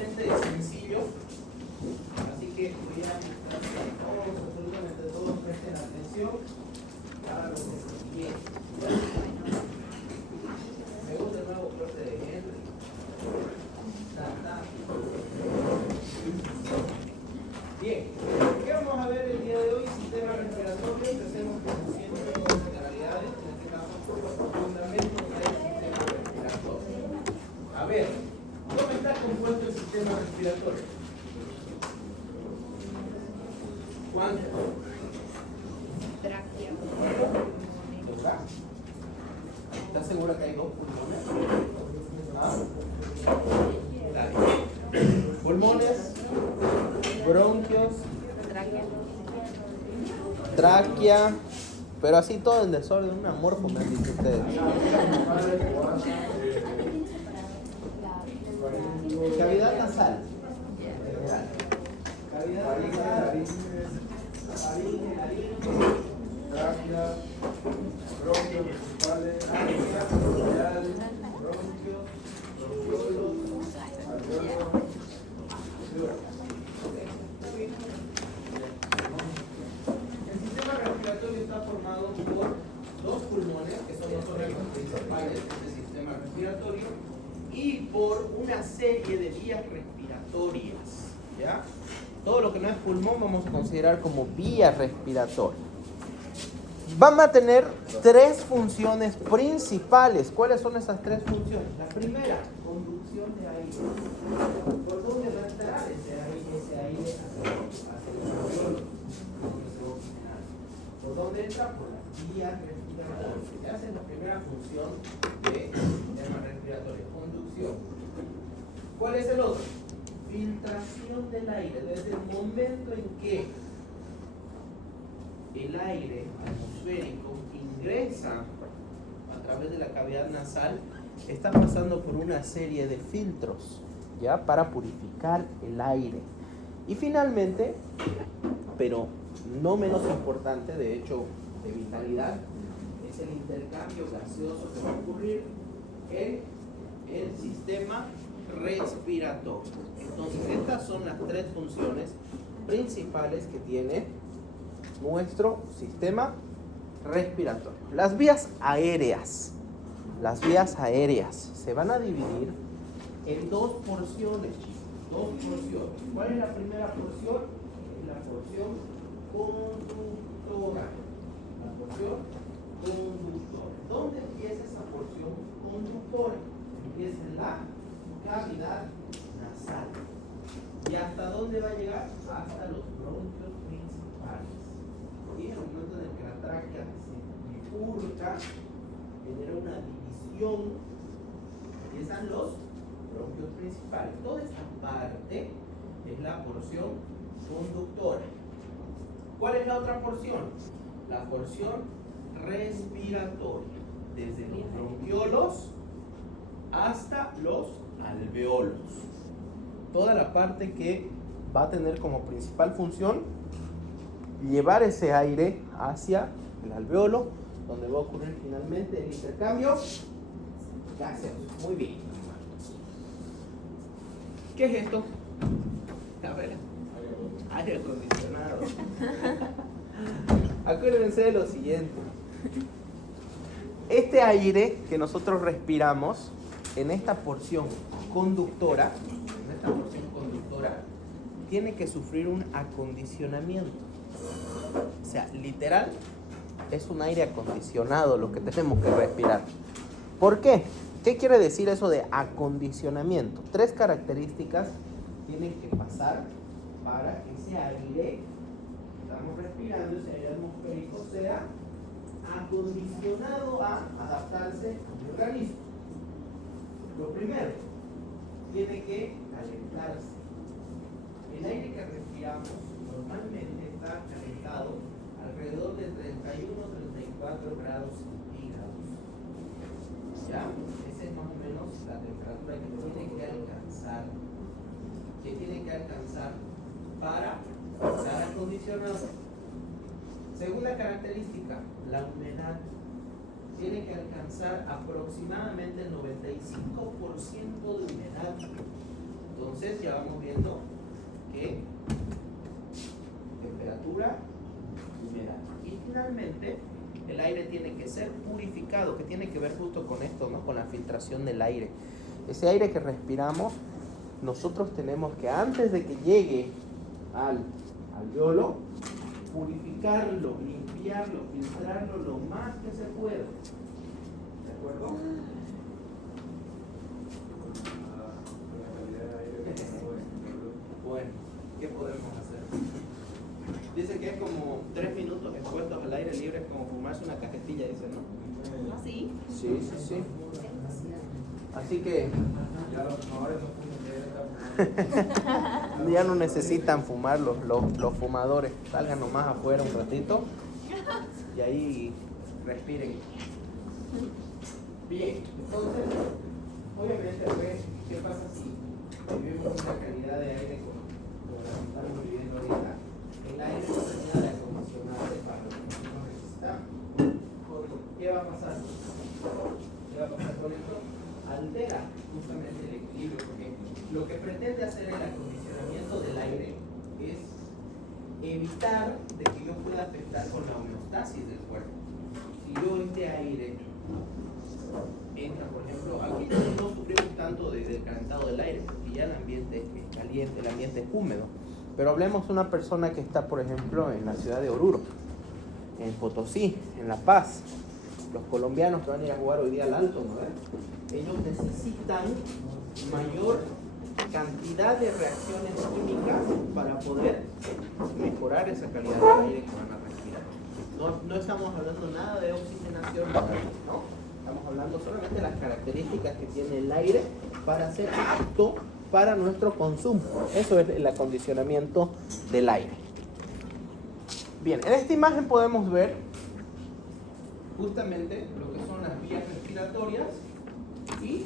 relativamente sencillo, así que voy a mostrar que todos, absolutamente todos, presten atención a lo que sigue. Según de nuevo corte de Henry. Bien, ¿qué vamos a ver el día de hoy? Sistema respiratorio. Empecemos como siempre con generalidades, en este caso fundamentos del sistema respiratorio. A ver, ¿cómo está compuesto el sistema respiratorio? ¿Cuánto? Tráquea. ¿Estás segura que hay dos pulmones? ¿Ah? Pulmones, bronquios, tráquea, pero así todo en desorden, un amorfo me han dicho ustedes. Cavidad nasal. Cavidad nasal. Faringe, laringe, tráquea, bronquios principales, bronquios, bronquiolos, alveolos, el sistema respiratorio está formado por dos pulmones, que son los órganos principales de este sistema respiratorio, y por una serie de vías respiratorias. ¿Ya? Todo lo que no es pulmón vamos a considerar como vía respiratoria. Vamos a tener tres funciones principales. ¿Cuáles son esas tres funciones? La primera, conducción de aire. ¿Por dónde va a entrar ese aire hacia el alveolo? ¿Por dónde entra? Por las vías respiratorias. Esa es la primera función del sistema respiratorio, conducción. ¿Cuál es el otro? Filtración del aire. Desde el momento en que el aire atmosférico ingresa a través de la cavidad nasal, está pasando por una serie de filtros, ¿ya? Para purificar el aire. Y finalmente, pero no menos importante, de hecho de vitalidad, es el intercambio gaseoso que va a ocurrir en el sistema respiratorio. Entonces, estas son las tres funciones principales que tiene nuestro sistema respiratorio. Las vías aéreas se van a dividir en dos porciones, chicos. Dos porciones. ¿Cuál es la primera porción? Es la porción conductora. La porción conductora. ¿Dónde empieza esa porción conductora? Empieza en la cavidad nasal. ¿Y hasta dónde va a llegar? Hasta los bronquios principales. Y en el momento en el que la tráquea se bifurca, genera una división, empiezan los bronquios principales. Toda esta parte es la porción conductora. ¿Cuál es la otra porción? La porción respiratoria. Desde los bronquiolos hasta los alveolos. Toda la parte que va a tener como principal función llevar ese aire hacia el alveolo, donde va a ocurrir finalmente el intercambio gaseoso. Muy bien. ¿Qué es esto? A ver, aire acondicionado. Acuérdense de lo siguiente. Este aire que nosotros respiramos en esta porción conductora, tiene que sufrir un acondicionamiento. O sea, literal, es un aire acondicionado lo que tenemos que respirar. ¿Por qué? ¿Qué quiere decir eso de acondicionamiento? Tres características tienen que pasar para que ese aire que estamos respirando, ese aire atmosférico, sea acondicionado a adaptarse a mi organismo. Lo primero, tiene que calentarse. El aire que respiramos normalmente está calentado alrededor de 31-34 grados centígrados. ¿Ya? Esa es más o menos la temperatura que tiene que alcanzar para estar acondicionado. Segunda característica, la humedad. Tiene que alcanzar aproximadamente el 95% de humedad. Entonces ya vamos viendo que temperatura, humedad. Y finalmente el aire tiene que ser purificado, que tiene que ver justo con esto, ¿no? Con la filtración del aire. Ese aire que respiramos, nosotros tenemos que, antes de que llegue al alveolo, purificarlo, limpiarlo, filtrarlo lo más que se pueda. ¿De acuerdo? Bueno, ¿qué podemos hacer? Dice que es como 3 minutos expuestos al aire libre, es como fumarse una cajetilla, dice, ¿no? ¿Ah, sí? Sí, sí, sí. Así que Ya los fumadores no fuman, ya no necesitan fumar los fumadores. Salgan nomás afuera un ratito y ahí respiren. Bien, entonces, obviamente, pues, ¿qué pasa si vivimos una calidad de aire como la que estamos viviendo ahorita? El aire no termina de acondicionarse para lo que nosotros necesitamos. ¿Qué va a pasar? ¿Qué va a pasar con esto? Altera justamente el equilibrio, porque lo que pretende hacer el acondicionamiento del aire es evitar de que yo pueda afectar con la homeostasis del cuerpo. Si yo este aire entra, por ejemplo, aquí no sufrimos tanto del calentado del aire, porque ya el ambiente es caliente, el ambiente es húmedo. Pero hablemos de una persona que está, por ejemplo, en la ciudad de Oruro, en Potosí, en La Paz. Los colombianos que van a ir a jugar hoy día al Alto, ¿no? Ellos necesitan mayor cantidad de reacciones químicas para poder mejorar esa calidad del aire que van a respirar. No estamos hablando nada de oxigenación, ¿no? Estamos hablando solamente de las características que tiene el aire para ser apto para nuestro consumo. Eso es el acondicionamiento del aire. Bien, en esta imagen podemos ver justamente lo que son las vías respiratorias y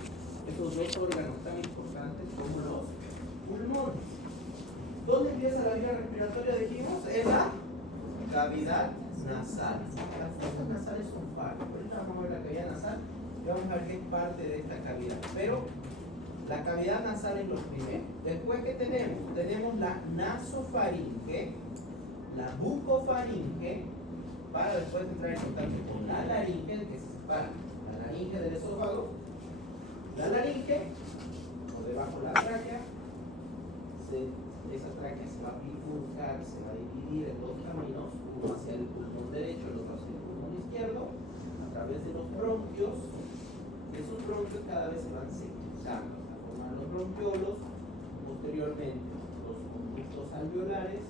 esos dos órganos tan importantes como los pulmones. ¿Dónde empieza la vía respiratoria? Dijimos, en la cavidad nasal. Las fosas nasales son parte. Ahorita vamos a ver la cavidad nasal y vamos a ver qué es parte de esta cavidad. Pero la cavidad nasal es lo primero. Después, ¿qué tenemos? Tenemos la nasofaringe, la bucofaringe, para después entrar en contacto con la laringe, que se separa la laringe del esófago. La laringe, por debajo de la tráquea, esa tráquea se va a bifurcar, se va a dividir en dos caminos, uno hacia el pulmón derecho y el otro hacia el pulmón izquierdo, a través de los bronquios. Esos bronquios cada vez se van secretando hasta formar los bronquiolos, posteriormente los conductos alveolares,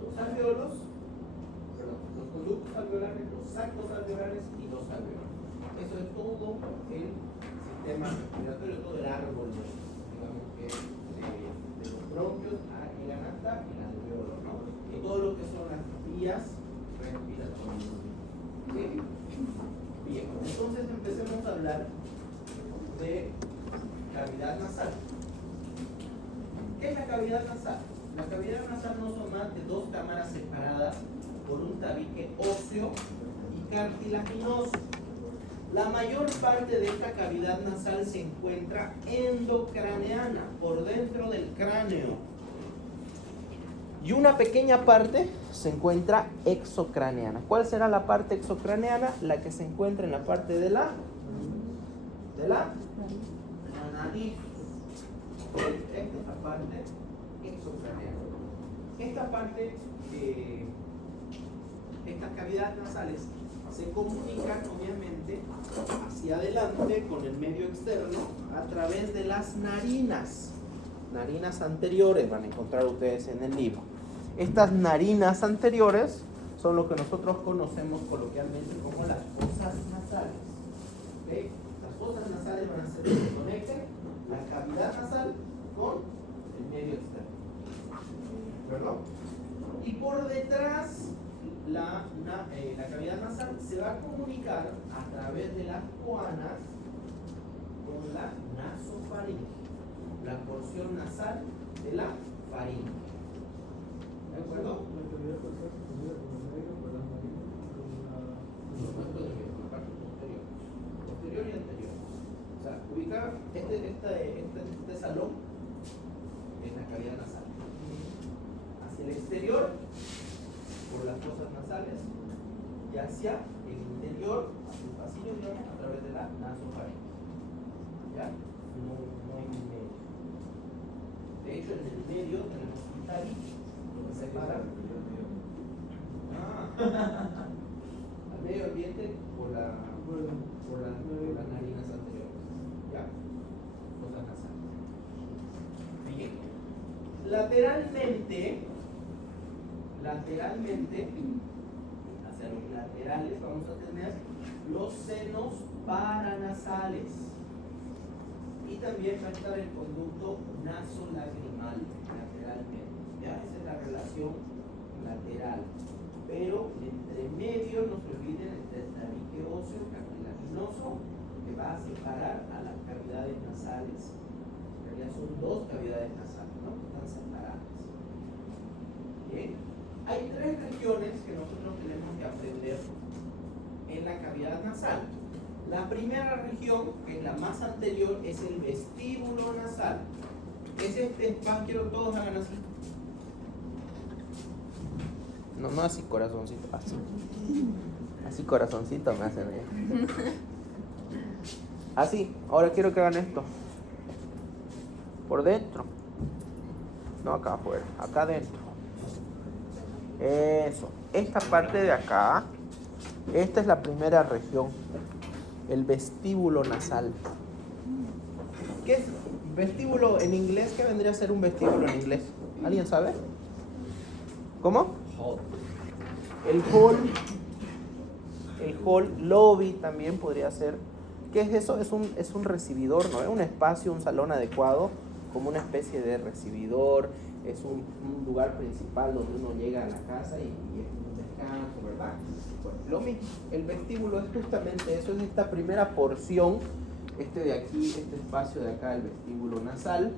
los alveolos, los conductos alveolares, los sacos alveolares y los alveolos. Eso es todo el sistema respiratorio, todo el árbol, digamos que de los bronquios llegan hasta el alveolo, ¿no? Y todo lo que son las vías respiratorias. ¿Sí? Bien, entonces empecemos a hablar de cavidad nasal. ¿Qué es la cavidad nasal? La cavidad nasal no son más de dos cámaras separadas por un tabique óseo y cartilaginoso. La mayor parte de esta cavidad nasal se encuentra endocraneana, por dentro del cráneo. Y una pequeña parte se encuentra exocraneana. ¿Cuál será la parte exocraneana? La que se encuentra en la parte de la nariz. Esta es la parte exocraneana. Esta parte, estas cavidades nasales se comunican obviamente hacia adelante con el medio externo a través de las narinas anteriores, van a encontrar ustedes en el libro. Estas narinas anteriores son lo que nosotros conocemos coloquialmente como las fosas nasales. ¿Okay? Las fosas nasales van a ser las que conecten la cavidad nasal con el medio externo. ¿Perdón? Y por detrás la cavidad nasal se va a comunicar a través de las coanas con la nasofaringe, la porción nasal de la faringe. ¿De acuerdo? La parte posterior y anterior. O sea, ubicar este salón cavidad nasal. Hacia el exterior, por las fosas nasales, y hacia el interior, hacia el pasillo, digamos, a través de la nasofaringe. ¿Ya? No hay medio. De hecho, en el medio tenemos un tabique que nos separa al medio ambiente por las narinas anteriores. ¿Ya? Fosas nasales. Bien. Lateralmente, hacia los laterales vamos a tener los senos paranasales. Y también va a estar el conducto nasolagrimal lateralmente. ¿Ya? Esa es la relación lateral. Pero entre medio, no se olviden, el tabique óseo cartilaginoso que va a separar a las cavidades nasales. En realidad son dos cavidades nasales, ¿no? Que están separadas. Bien. Hay tres regiones que nosotros tenemos que aprender en la cavidad nasal. La primera región, que es la más anterior, es el vestíbulo nasal. Es este espacio, quiero que todos hagan así. No así corazoncito, así. Así corazoncito me hacen ellos. Así, ahora quiero que hagan esto. Por dentro. No acá afuera, acá adentro. Eso. Esta parte de acá, esta es la primera región. El vestíbulo nasal. ¿Qué es vestíbulo en inglés? ¿Qué vendría a ser un vestíbulo en inglés? ¿Alguien sabe? ¿Cómo? El hall, lobby también podría ser. ¿Qué es eso? Es un recibidor, ¿no? Es un espacio, un salón adecuado, como una especie de recibidor. Es un lugar principal donde uno llega a la casa y es un descanso, ¿verdad? Bueno, lo mismo, el vestíbulo es justamente eso, es esta primera porción, este de aquí, este espacio de acá, el vestíbulo nasal,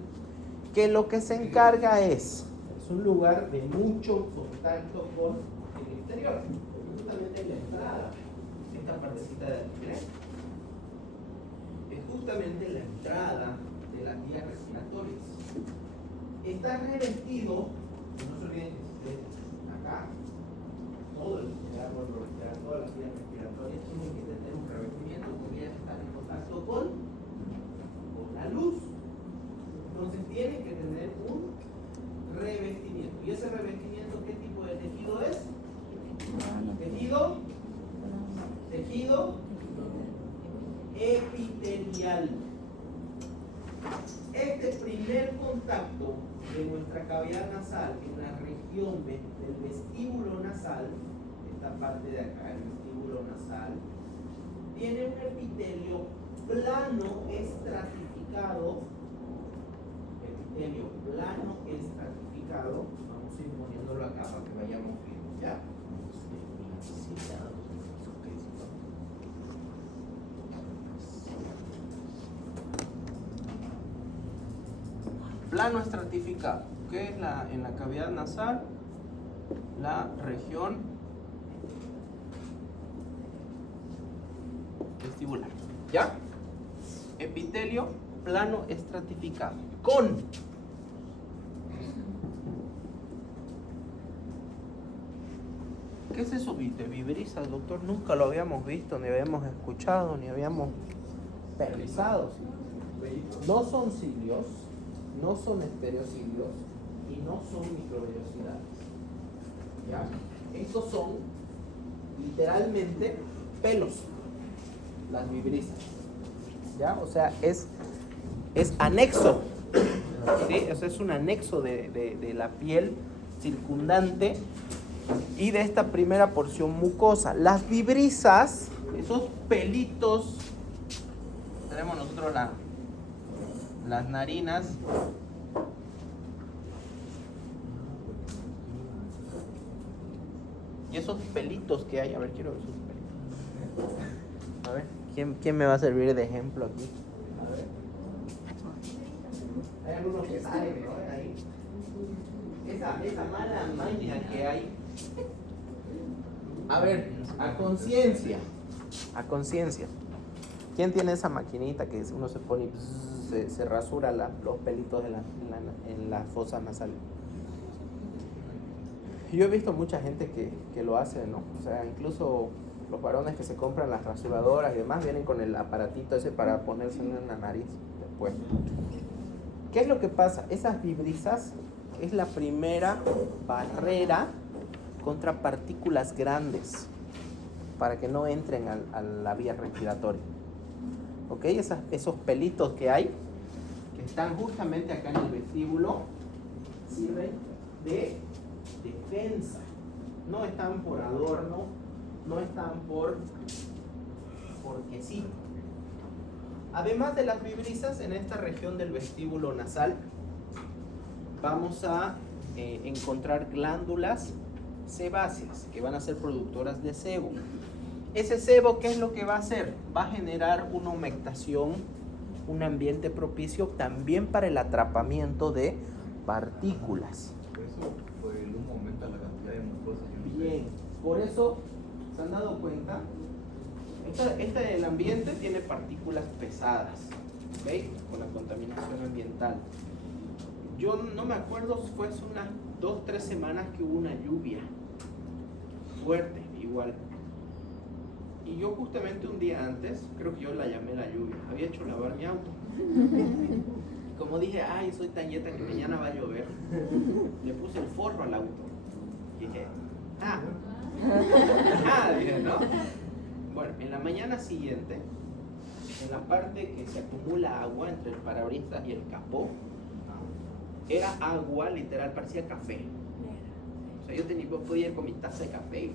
que lo que se encarga es un lugar de mucho contacto con el exterior, justamente en la entrada, esta partecita de aquí, ¿eh? Es justamente la entrada de las vías respiratorias. Está revestido, no se olviden que acá, todo el árbol respirar, todas las vías respiratorias tienen que tener un revestimiento porque ya están en contacto con la luz. Entonces tienen que tener un revestimiento. ¿Y ese revestimiento qué tipo de tejido es? Tejido epitelial. Este primer contacto de nuestra cavidad nasal en la región del vestíbulo nasal, esta parte de acá, el vestíbulo nasal, tiene un epitelio plano estratificado. Epitelio plano estratificado. Vamos a ir poniéndolo acá para que vayamos viendo, ¿ya? Plano estratificado, que es en la cavidad nasal, la región vestibular. ¿Ya? Epitelio plano estratificado. Con ¿qué es eso de vibrisas, doctor? Nunca lo habíamos visto, ni habíamos escuchado, ni habíamos pensado. No son cilios, no son estereocilios y no son microvellosidades. ¿Ya? Estos son literalmente pelos, las vibrisas. ¿Ya? O sea, es anexo. ¿Sí? Eso es un anexo de la piel circundante y de esta primera porción mucosa. Las vibrisas, esos pelitos, tenemos nosotros las narinas. Y esos pelitos que hay, a ver, quiero ver esos pelitos. A ver, ¿quién me va a servir de ejemplo aquí? A ver. Hay algunos que salen, ¿no? Ahí. Esa mala maña que hay. A ver, a conciencia. ¿Quién tiene esa maquinita que uno se pone y se rasura los pelitos en la fosa nasal. Yo he visto mucha gente que lo hace, ¿no? O sea, incluso los varones que se compran las rasuradoras y demás vienen con el aparatito ese para ponerse en la nariz después. ¿Qué es lo que pasa? Esas vibrisas es la primera barrera contra partículas grandes para que no entren a la vía respiratoria. ¿Ok? Esos pelitos que hay, que están justamente acá en el vestíbulo, sirven de defensa. No están por adorno, no están porque sí. Además de las vibrisas, en esta región del vestíbulo nasal vamos a encontrar glándulas sebáceas que van a ser productoras de sebo. Ese sebo, ¿qué es lo que va a hacer? Va a generar una humectación, un ambiente propicio también para el atrapamiento de partículas. Eso por el humo aumenta la cantidad de mucosas. Bien, por eso se han dado cuenta, el ambiente tiene partículas pesadas, ¿ok? Con la contaminación ambiental. Yo no me acuerdo, fue hace unas 2-3 semanas que hubo una lluvia fuerte, igual. Y yo justamente un día antes, creo que yo la llamé la lluvia, había hecho lavar mi auto. Como dije, ay, soy tan yeta que mañana va a llover, le puse el forro al auto. Y dije, dije, ¿no? Bueno, en la mañana siguiente, en la parte que se acumula agua entre el parabrisas y el capó, era agua, literal, parecía café. O sea, yo podía ir con mi taza de café y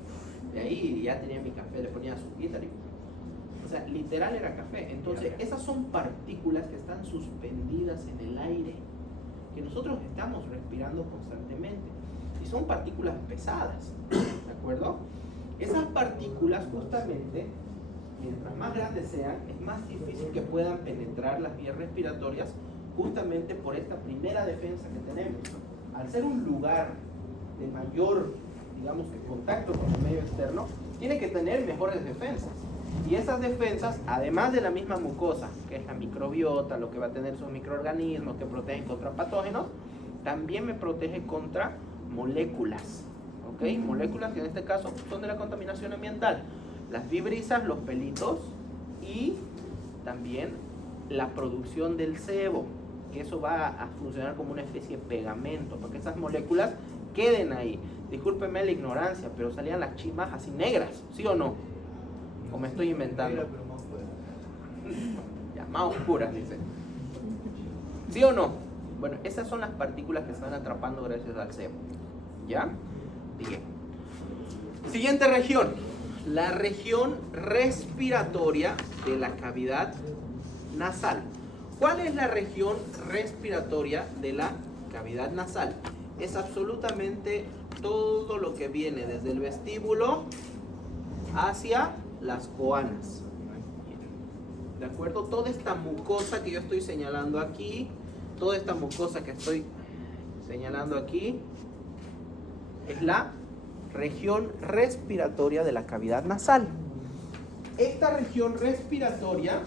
de ahí ya tenía mi café, le ponía azuquita. O sea, literal era café. Entonces, esas son partículas que están suspendidas en el aire, que nosotros estamos respirando constantemente. Y son partículas pesadas, ¿de acuerdo? Esas partículas, justamente, mientras más grandes sean, es más difícil que puedan penetrar las vías respiratorias, justamente por esta primera defensa que tenemos. Al ser un lugar de mayor, digamos, que contacto con el medio externo, tiene que tener mejores defensas. Y esas defensas, además de la misma mucosa, que es la microbiota, lo que va a tener sus microorganismos que protegen contra patógenos, también me protege contra moléculas, ¿ok? Moléculas que en este caso son de la contaminación ambiental. Las vibrisas, los pelitos y también la producción del sebo, que eso va a funcionar como una especie de pegamento, para que esas moléculas queden ahí. Discúlpeme la ignorancia, pero salían las chimas así negras, ¿sí o no? ¿O me estoy inventando? Ya, más oscuras, dice. ¿Sí o no? Bueno, esas son las partículas que se van atrapando gracias al sebo. ¿Ya? Bien. Siguiente región. La región respiratoria de la cavidad nasal. ¿Cuál es la región respiratoria de la cavidad nasal? Es absolutamente todo lo que viene desde el vestíbulo hacia las coanas. ¿De acuerdo? Toda esta mucosa que yo estoy señalando aquí, toda esta mucosa que estoy señalando aquí, es la región respiratoria de la cavidad nasal. Esta región respiratoria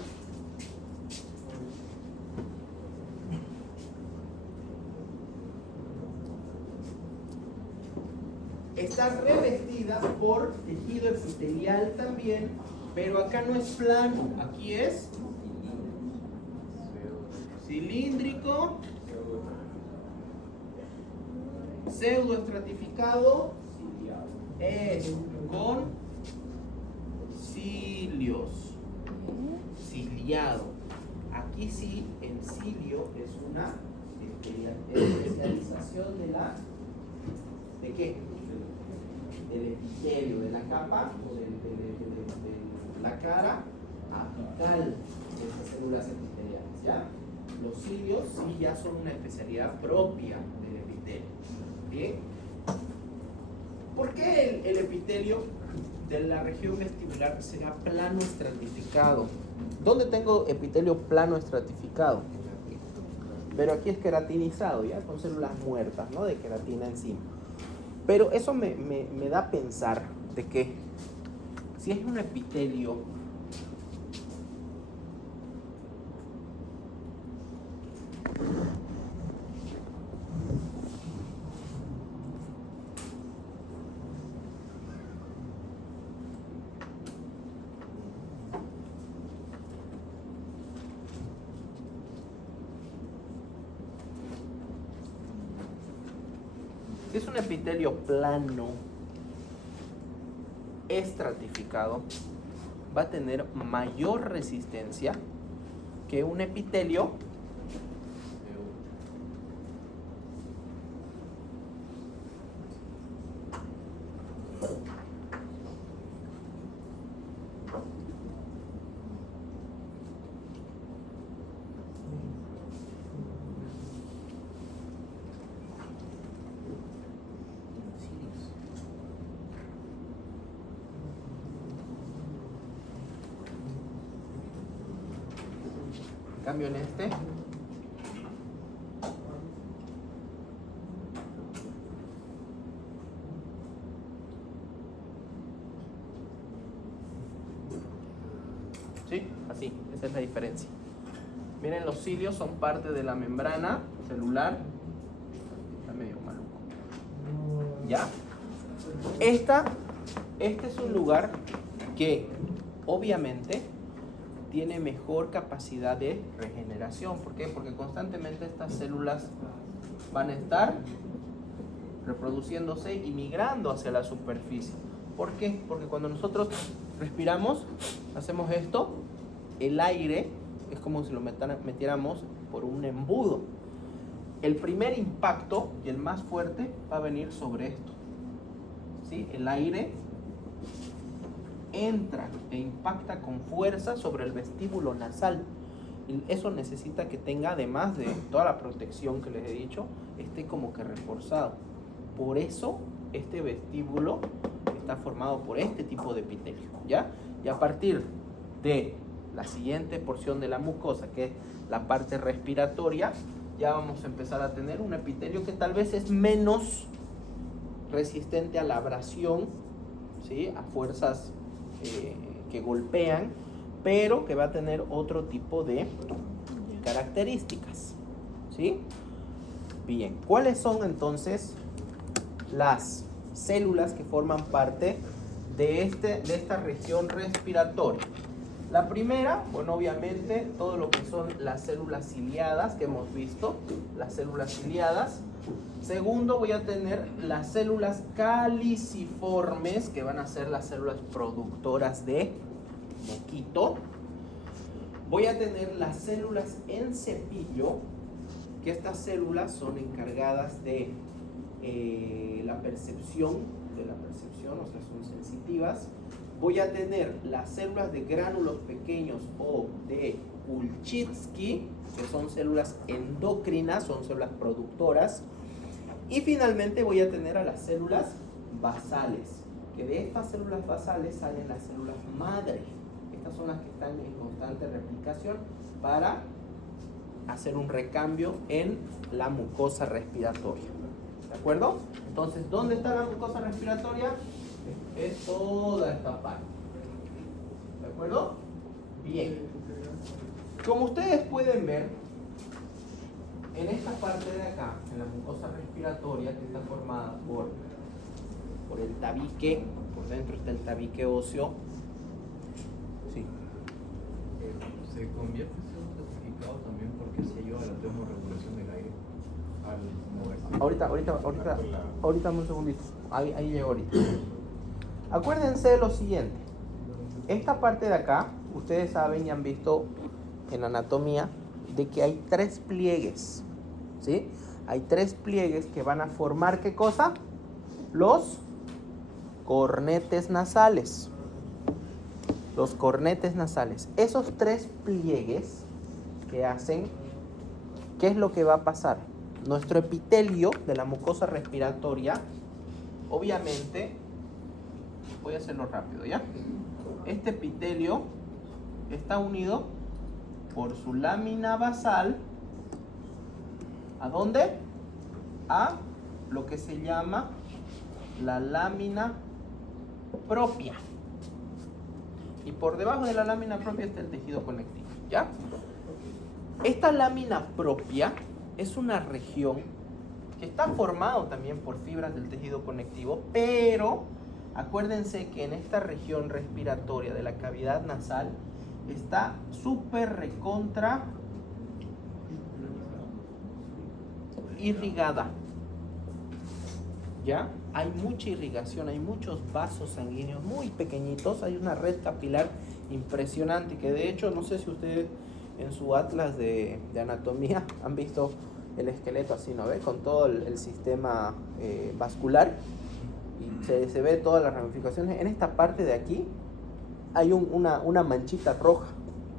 está revestida por tejido epitelial también, pero acá no es plano, aquí es cilíndrico, pseudoestratificado, es con cilios, ciliado. Aquí sí, el cilio es una especialización ¿de qué? Del epitelio, de la capa o de la cara apical de estas células epiteliales, ¿ya? Los cilios sí ya son una especialidad propia del epitelio. ¿Bien? ¿Por qué el epitelio de la región vestibular será plano estratificado? ¿Dónde tengo epitelio plano estratificado? Pero aquí es queratinizado, ya con células muertas, ¿no? De queratina encima. Pero eso me da a pensar de que si es un epitelio Si es un epitelio plano, estratificado, va a tener mayor resistencia que un epitelio cambio en este. ¿Sí? Así, esa es la diferencia. Miren, los cilios son parte de la membrana celular. Está medio maluco. ¿Ya? Este es un lugar que obviamente tiene mejor capacidad de regeneración. ¿Por qué? Porque constantemente estas células van a estar reproduciéndose y migrando hacia la superficie. ¿Por qué? Porque cuando nosotros respiramos, hacemos esto, el aire es como si lo metiéramos por un embudo. El primer impacto y el más fuerte va a venir sobre esto. ¿Sí? El aire entra e impacta con fuerza sobre el vestíbulo nasal. Y eso necesita que tenga, además de toda la protección que les he dicho, esté como que reforzado. Por eso este vestíbulo está formado por este tipo de epitelio, ¿ya? Y a partir de la siguiente porción de la mucosa, que es la parte respiratoria, ya vamos a empezar a tener un epitelio que tal vez es menos resistente a la abrasión, ¿sí? A fuerzas que golpean, pero que va a tener otro tipo de características, ¿sí? Bien, ¿cuáles son entonces las células que forman parte de esta región respiratoria? La primera, bueno, obviamente todo lo que son las células ciliadas que hemos visto, las células ciliadas. Segundo, voy a tener las células caliciformes, que van a ser las células productoras de moquito. Voy a tener las células en cepillo, que estas células son encargadas de la percepción, o sea, son sensitivas. Voy a tener las células de gránulos pequeños o de Kulczycki, que son células endocrinas, son células productoras. Y finalmente voy a tener a las células basales, que de estas células basales salen las células madre. Estas son las que están en constante replicación para hacer un recambio en la mucosa respiratoria. ¿De acuerdo? Entonces, ¿dónde está la mucosa respiratoria? Es toda esta parte. ¿De acuerdo? Bien. Como ustedes pueden ver, en esta parte de acá, en la mucosa respiratoria, que está formada por el tabique, por dentro está el tabique óseo. Sí. ¿Se convierte en un certificado también porque se lleva la termorregulación del aire al moverse? Ahorita un segundito. Ahí llego ahorita. Acuérdense de lo siguiente. Esta parte de acá, ustedes saben y han visto en anatomía de que hay 3 pliegues, ¿sí? Hay 3 pliegues que van a formar, ¿qué cosa? Los cornetes nasales. Los cornetes nasales. Esos 3 pliegues que hacen, ¿qué es lo que va a pasar? Nuestro epitelio de la mucosa respiratoria, obviamente, voy a hacerlo rápido, ¿ya? Este epitelio está unido por su lámina basal, ¿a dónde? A lo que se llama la lámina propia. Y por debajo de la lámina propia está el tejido conectivo, ¿ya? Esta lámina propia es una región que está formado también por fibras del tejido conectivo, pero acuérdense que en esta región respiratoria de la cavidad nasal está súper recontra irrigada. ¿ya? Hay mucha irrigación, hay muchos vasos sanguíneos muy pequeñitos, hay una red capilar impresionante que de hecho, no sé si ustedes en su atlas de anatomía han visto el esqueleto así, ¿no ve? Con todo el sistema vascular y se ve todas las ramificaciones. En esta parte de aquí hay una manchita roja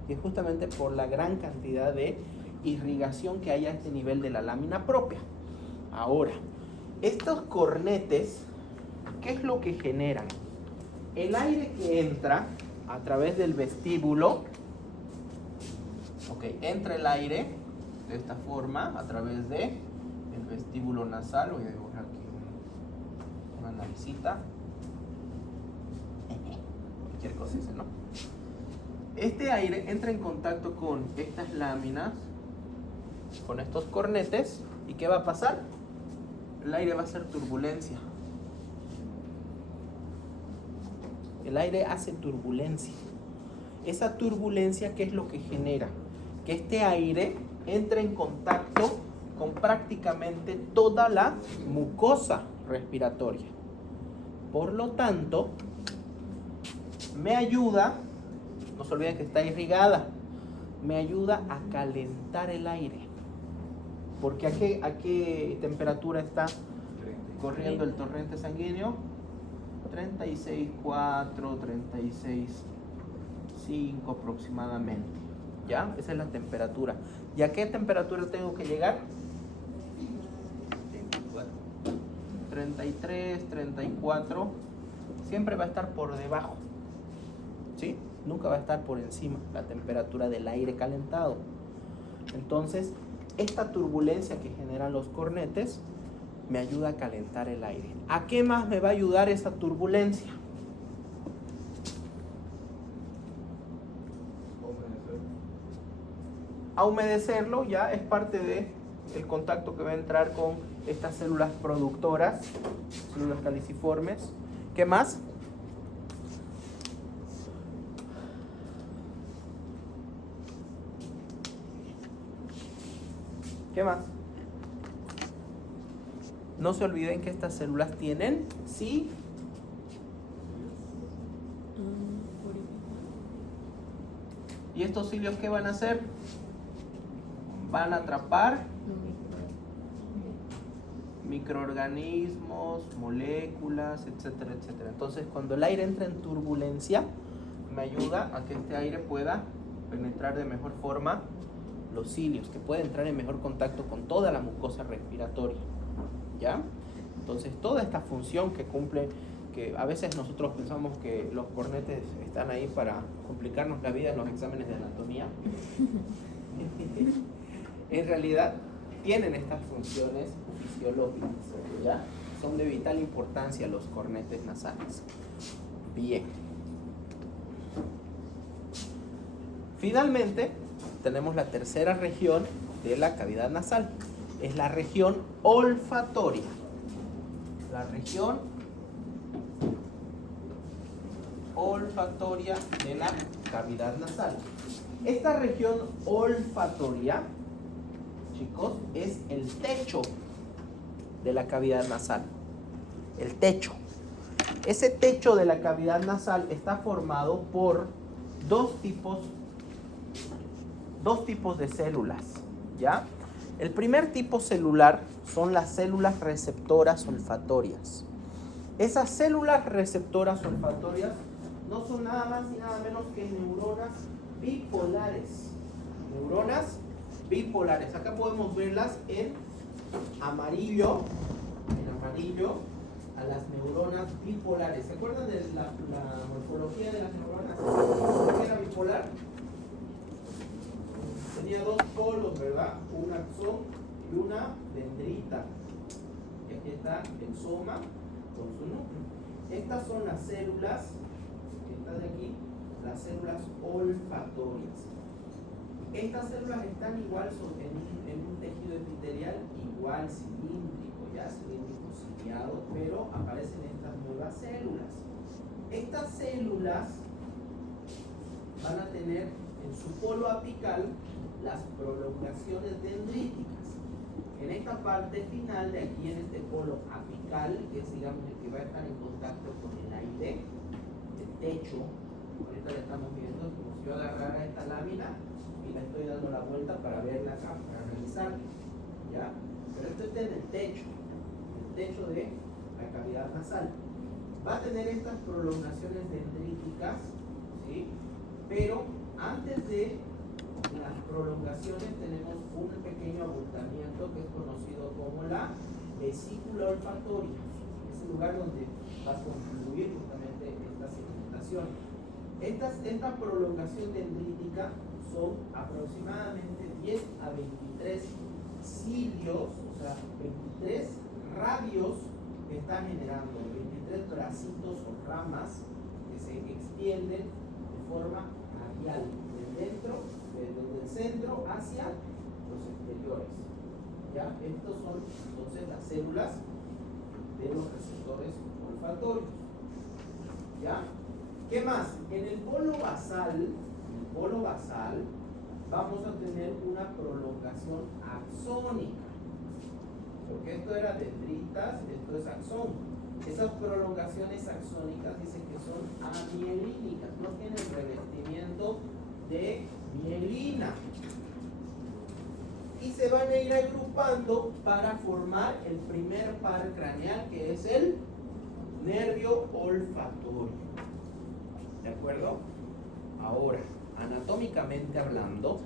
y es justamente por la gran cantidad de irrigación que hay a este nivel de la lámina propia. Ahora, estos cornetes, ¿qué es lo que generan? El aire que entra a través del vestíbulo, entra el aire de esta forma a través del vestíbulo nasal. Voy a dibujar aquí una naricita. Cualquier cosa dice, ¿no? Este aire entra en contacto con estas láminas, con estos cornetes, ¿y qué va a pasar? El aire va a hacer turbulencia. El aire hace turbulencia. Esa turbulencia, ¿qué es lo que genera? Que este aire entre en contacto con prácticamente toda la mucosa respiratoria. Por lo tanto, me ayuda, no se olviden que está irrigada, me ayuda a calentar el aire. Porque ¿a qué temperatura está corriendo el torrente sanguíneo? 36,4, 36,5 aproximadamente. ¿Ya? Esa es la temperatura. ¿Y a qué temperatura tengo que llegar? 33, 34. Siempre va a estar por debajo. ¿Sí? Nunca va a estar por encima la temperatura del aire calentado. Entonces, esta turbulencia que generan los cornetes me ayuda a calentar el aire. ¿A qué más me va a ayudar esa turbulencia? A humedecerlo, ya es parte del contacto que va a entrar con estas células productoras, células caliciformes. ¿Qué más? ¿Qué más? No se olviden que estas células tienen, sí. ¿Y estos cilios qué van a hacer? Van a atrapar microorganismos, moléculas, etcétera, etcétera. Entonces, cuando el aire entra en turbulencia, me ayuda a que este aire pueda penetrar de mejor forma los cilios, que pueda entrar en mejor contacto con toda la mucosa respiratoria. ¿Ya? Entonces, toda esta función que cumple, que a veces nosotros pensamos que los cornetes están ahí para complicarnos la vida en los exámenes de anatomía, en realidad tienen estas funciones fisiológicas, ¿ya? Son de vital importancia los cornetes nasales. Bien. Finalmente, tenemos la tercera región de la cavidad nasal. Es la región olfatoria. La región olfatoria de la cavidad nasal. Esta región olfatoria, chicos, es el techo de la cavidad nasal. El techo. Ese techo de la cavidad nasal está formado por dos tipos de células, ¿ya? El primer tipo celular son las células receptoras olfatorias. Esas células receptoras olfatorias no son nada más y nada menos que neuronas bipolares. Neuronas bipolares. Acá podemos verlas en amarillo. En amarillo a las neuronas bipolares. ¿Se acuerdan de la morfología de las neuronas? ¿Qué era bipolar? Tenía dos polos, ¿verdad? Un axón y una dendrita. Y aquí está el soma con su núcleo. Estas son las células, estas de aquí, las células olfatorias. Estas células están igual en un tejido epitelial igual cilíndrico, ya cilíndrico ciliado, pero aparecen estas nuevas células. Estas células van a tener en su polo apical las prolongaciones dendríticas. En esta parte final de aquí, en este polo apical, que es digamos el que va a estar en contacto con el aire, el techo, ahorita ya estamos viendo como si yo agarrara esta lámina y la estoy dando la vuelta para verla acá, para revisarla, ¿ya? Pero esto está en el techo de la cavidad nasal. Va a tener estas prolongaciones dendríticas, ¿sí? Pero antes de las prolongaciones tenemos un pequeño abultamiento que es conocido como la vesícula olfatoria. Es el lugar donde va a confluir justamente esta sedimentación. Esta prolongación dendrítica son aproximadamente 10 a 23 cilios, o sea, 23 radios que está generando, 23 bracitos o ramas que se extienden de forma radial, desde el centro hacia los exteriores. ¿Ya? Estos son entonces las células de los receptores olfatorios. ¿Ya? ¿Qué más? En el polo basal vamos a tener una prolongación axónica. Porque esto era dendritas, esto es axón. Esas prolongaciones axónicas dicen que son amielínicas, no tienen revestimiento de mielina. Y se van a ir agrupando para formar el primer par craneal, que es el nervio olfatorio. ¿De acuerdo? Ahora, anatómicamente hablando,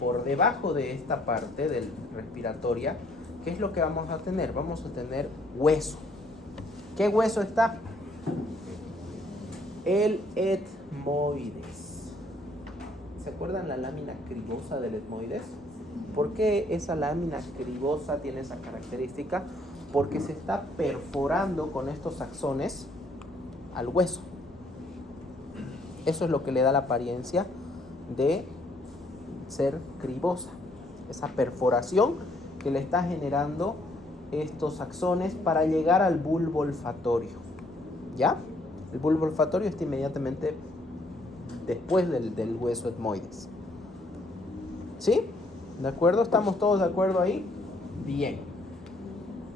por debajo de esta parte del respiratoria, ¿qué es lo que vamos a tener? Vamos a tener hueso. ¿Qué hueso está? El etmoides. ¿Se acuerdan la lámina cribosa del etmoides? ¿Por qué esa lámina cribosa tiene esa característica? Porque se está perforando con estos axones al hueso. Eso es lo que le da la apariencia de ser cribosa. Esa perforación que le está generando estos axones para llegar al bulbo olfatorio. ¿Ya? El bulbo olfatorio está inmediatamente después del hueso etmoides. ¿Sí? ¿De acuerdo? ¿Estamos todos de acuerdo ahí? Bien.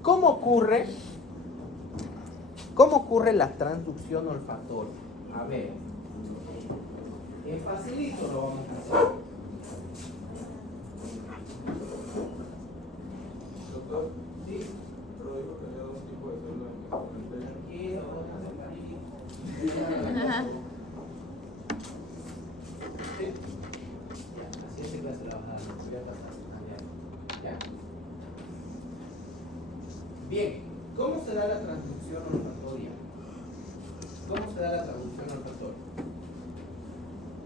¿Cómo ocurre la transducción olfatoria? A ver. Es facilito, lo vamos a hacer. Doctor, Sí. pero dijo que había dos tipos de células en el pecho. Tranquilo, Sí. Ya, la siguiente clase la vas a dar, voy a pasar. Ya. Bien, ¿cómo se da la transducción olfatoria?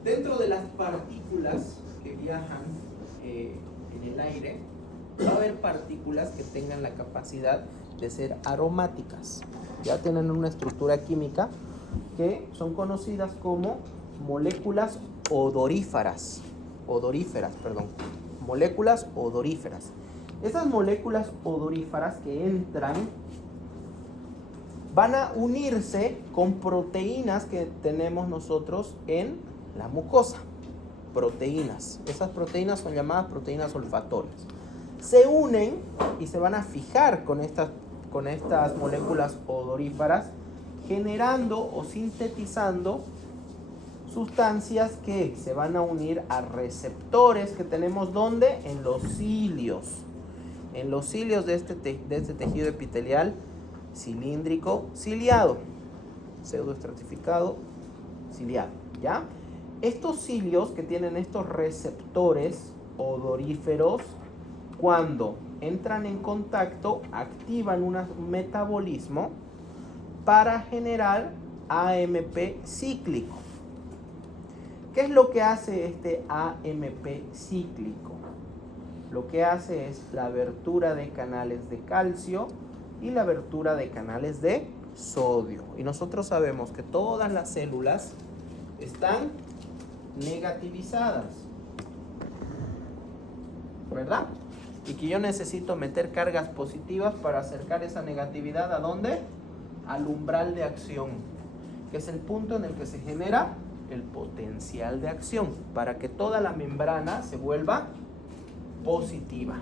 Dentro de las partículas que viajan en el aire, va a haber partículas que tengan la capacidad de ser aromáticas. Ya tienen una estructura química que son conocidas como moléculas odoríferas. Moléculas odoríferas. Esas moléculas odoríferas que entran van a unirse con proteínas que tenemos nosotros en la mucosa. Proteínas. Esas proteínas son llamadas proteínas olfatorias. Se unen y se van a fijar con estas moléculas odoríferas, generando o sintetizando sustancias que se van a unir a receptores que tenemos ¿dónde? En los cilios. En los cilios de este tejido epitelial cilíndrico ciliado, pseudoestratificado ciliado, ¿ya? Estos cilios que tienen estos receptores odoríferos, cuando entran en contacto, activan un metabolismo para generar AMP cíclico. ¿Qué es lo que hace este AMP cíclico? Lo que hace es la abertura de canales de calcio y la abertura de canales de sodio. Y nosotros sabemos que todas las células están negativizadas, ¿verdad? Y que yo necesito meter cargas positivas para acercar esa negatividad ¿a dónde? Al umbral de acción, que es el punto en el que se genera el potencial de acción, para que toda la membrana se vuelva positiva.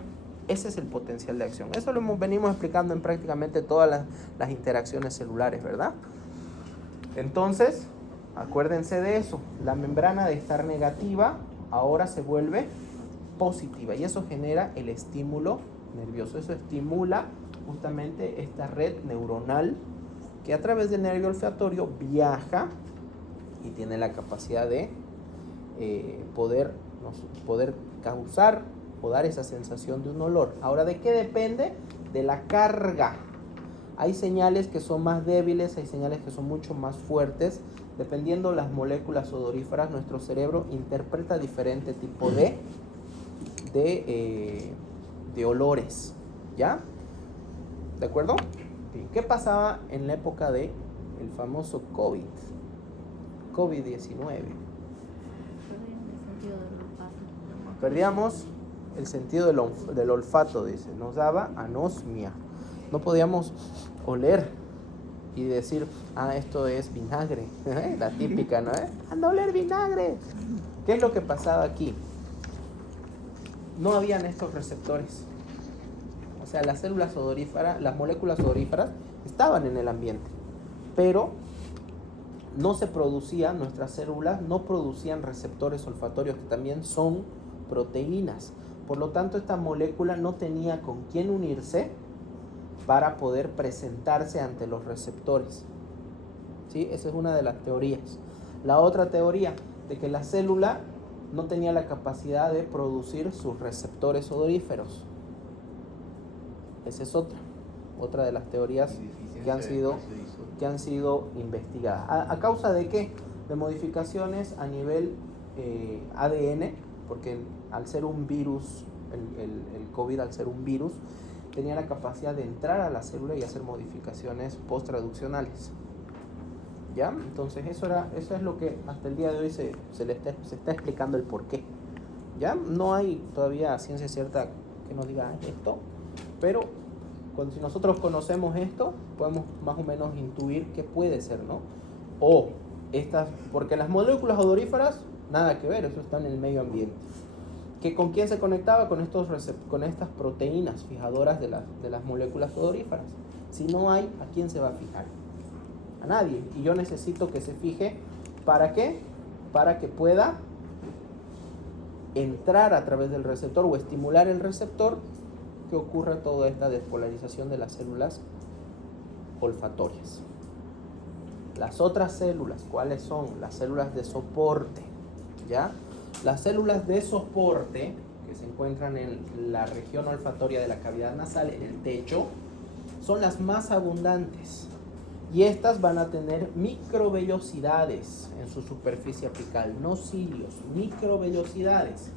Ese es el potencial de acción. Eso lo venimos explicando en prácticamente todas las interacciones celulares, ¿verdad? Entonces, acuérdense de eso. La membrana de estar negativa ahora se vuelve positiva y eso genera el estímulo nervioso. Eso estimula justamente esta red neuronal que a través del nervio olfatorio viaja y tiene la capacidad de poder causar o dar esa sensación de un olor. Ahora, ¿de qué depende? De la carga. Hay señales que son más débiles, hay señales que son mucho más fuertes. Dependiendo las moléculas odoríferas, nuestro cerebro interpreta diferente tipo de olores. ¿Ya? ¿De acuerdo? Bien. ¿Qué pasaba en la época del famoso COVID-19? Perdíamos el sentido del olfato, dice. Nos daba anosmia. No podíamos oler y decir, esto es vinagre. La típica, ¿no? Anda a oler vinagre. ¿Qué es lo que pasaba aquí? No habían estos receptores. O sea, las células odoríferas, las moléculas odoríferas estaban en el ambiente, pero no se producían, nuestras células no producían receptores olfatorios que también son proteínas. Por lo tanto, esta molécula no tenía con quién unirse para poder presentarse ante los receptores. ¿Sí? Esa es una de las teorías. La otra teoría, de que la célula no tenía la capacidad de producir sus receptores odoríferos. Esa es otra de las teorías que han sido investigadas. ¿A causa de qué? De modificaciones a nivel ADN, porque al ser un virus, el COVID al ser un virus, tenía la capacidad de entrar a la célula y hacer modificaciones post-traduccionales. ¿Ya? Entonces eso es lo que hasta el día de hoy se está explicando el porqué. ¿Ya? No hay todavía ciencia cierta que nos diga esto, pero si nosotros conocemos esto, podemos más o menos intuir qué puede ser, ¿no? Porque las moléculas odoríferas, nada que ver, eso está en el medio ambiente. ¿Con quién se conectaba? Con estas proteínas fijadoras de las moléculas odoríferas. Si no hay, ¿a quién se va a fijar? A nadie. Y yo necesito que se fije, ¿para qué? Para que pueda entrar a través del receptor o estimular el receptor, que ocurra toda esta despolarización de las células olfatorias. Las otras células, ¿cuáles son? Las células de soporte, ¿ya? Las células de soporte, que se encuentran en la región olfatoria de la cavidad nasal, en el techo, son las más abundantes. Y estas van a tener microvellosidades en su superficie apical, no cilios, microvellosidades.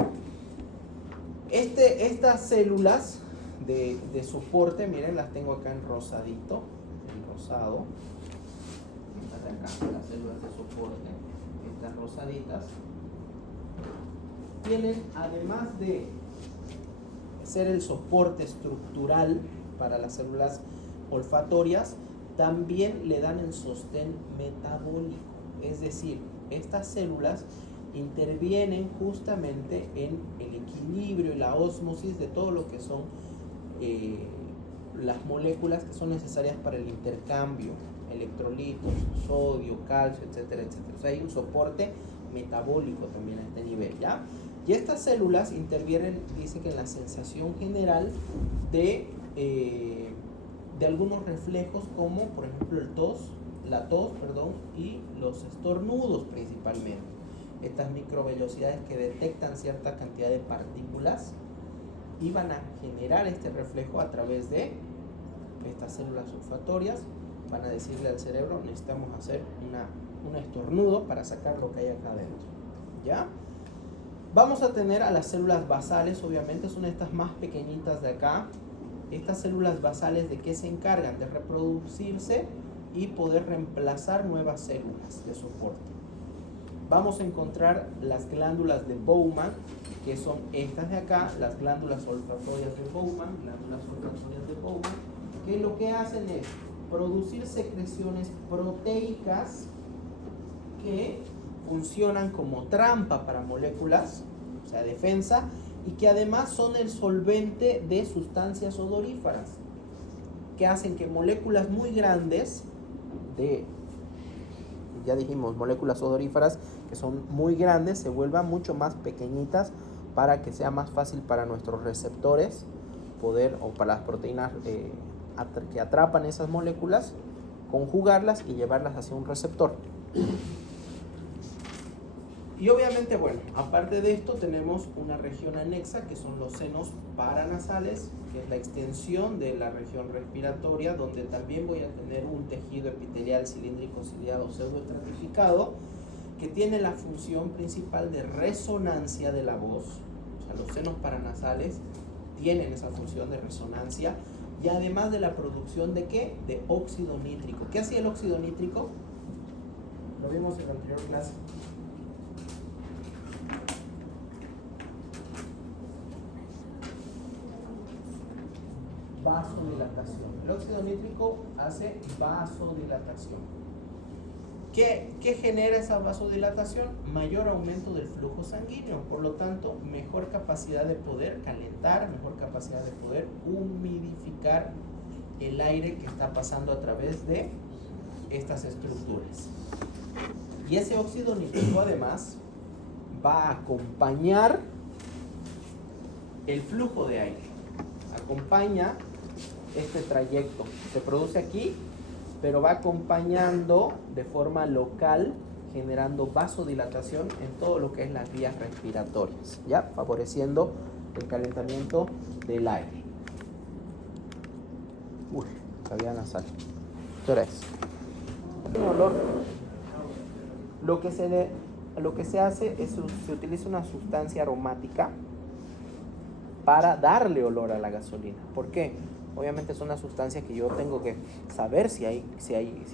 Estas células de soporte, miren, las tengo acá en rosadito, en rosado. Estas de acá, las células de soporte, estas rosaditas, tienen, además de ser el soporte estructural para las células olfatorias, también le dan el sostén metabólico. Es decir, estas células intervienen justamente en el equilibrio y la ósmosis de todo lo que son las moléculas que son necesarias para el intercambio, electrolitos, sodio, calcio, etcétera, etcétera. O sea, hay un soporte metabólico también a este nivel, ¿ya? Y estas células intervienen, dice que en la sensación general de algunos reflejos, como por ejemplo la tos, y los estornudos principalmente. Estas microvellosidades que detectan cierta cantidad de partículas y van a generar este reflejo a través de estas células olfatorias. Van a decirle al cerebro, necesitamos hacer un estornudo para sacar lo que hay acá adentro, ¿ya? Vamos a tener a las células basales, obviamente son estas más pequeñitas de acá. Estas células basales, ¿de qué se encargan? De reproducirse y poder reemplazar nuevas células de soporte. Vamos a encontrar las glándulas de Bowman, que son estas de acá, las glándulas olfatorias de Bowman, que lo que hacen es producir secreciones proteicas que funcionan como trampa para moléculas, o sea, defensa, y que además son el solvente de sustancias odoríferas, que hacen que moléculas muy grandes ya dijimos, moléculas odoríferas que son muy grandes, se vuelvan mucho más pequeñitas para que sea más fácil para nuestros receptores poder, o para las proteínas que atrapan esas moléculas, conjugarlas y llevarlas hacia un receptor. Y obviamente, bueno, aparte de esto tenemos una región anexa que son los senos paranasales, que es la extensión de la región respiratoria, donde también voy a tener un tejido epitelial cilíndrico ciliado pseudoestratificado que tiene la función principal de resonancia de la voz. O sea, los senos paranasales tienen esa función de resonancia y además de la producción de ¿qué? De óxido nítrico. ¿Qué hacía el óxido nítrico? Lo vimos en la anterior clase. Vasodilatación. El óxido nítrico hace vasodilatación. ¿Qué genera esa vasodilatación? Mayor aumento del flujo sanguíneo, por lo tanto, mejor capacidad de poder calentar, mejor capacidad de poder humidificar el aire que está pasando a través de estas estructuras. Y ese óxido nítrico además va a acompañar el flujo de aire, acompaña este trayecto, se produce aquí, pero va acompañando de forma local, generando vasodilatación en todo lo que es las vías respiratorias, ¿ya? Favoreciendo el calentamiento del aire. Uy, cavidad nasal. ¿Qué hora es? Un olor. Lo que se hace es se utiliza una sustancia aromática para darle olor a la gasolina. ¿Por qué? Obviamente es una sustancia que yo tengo que saber si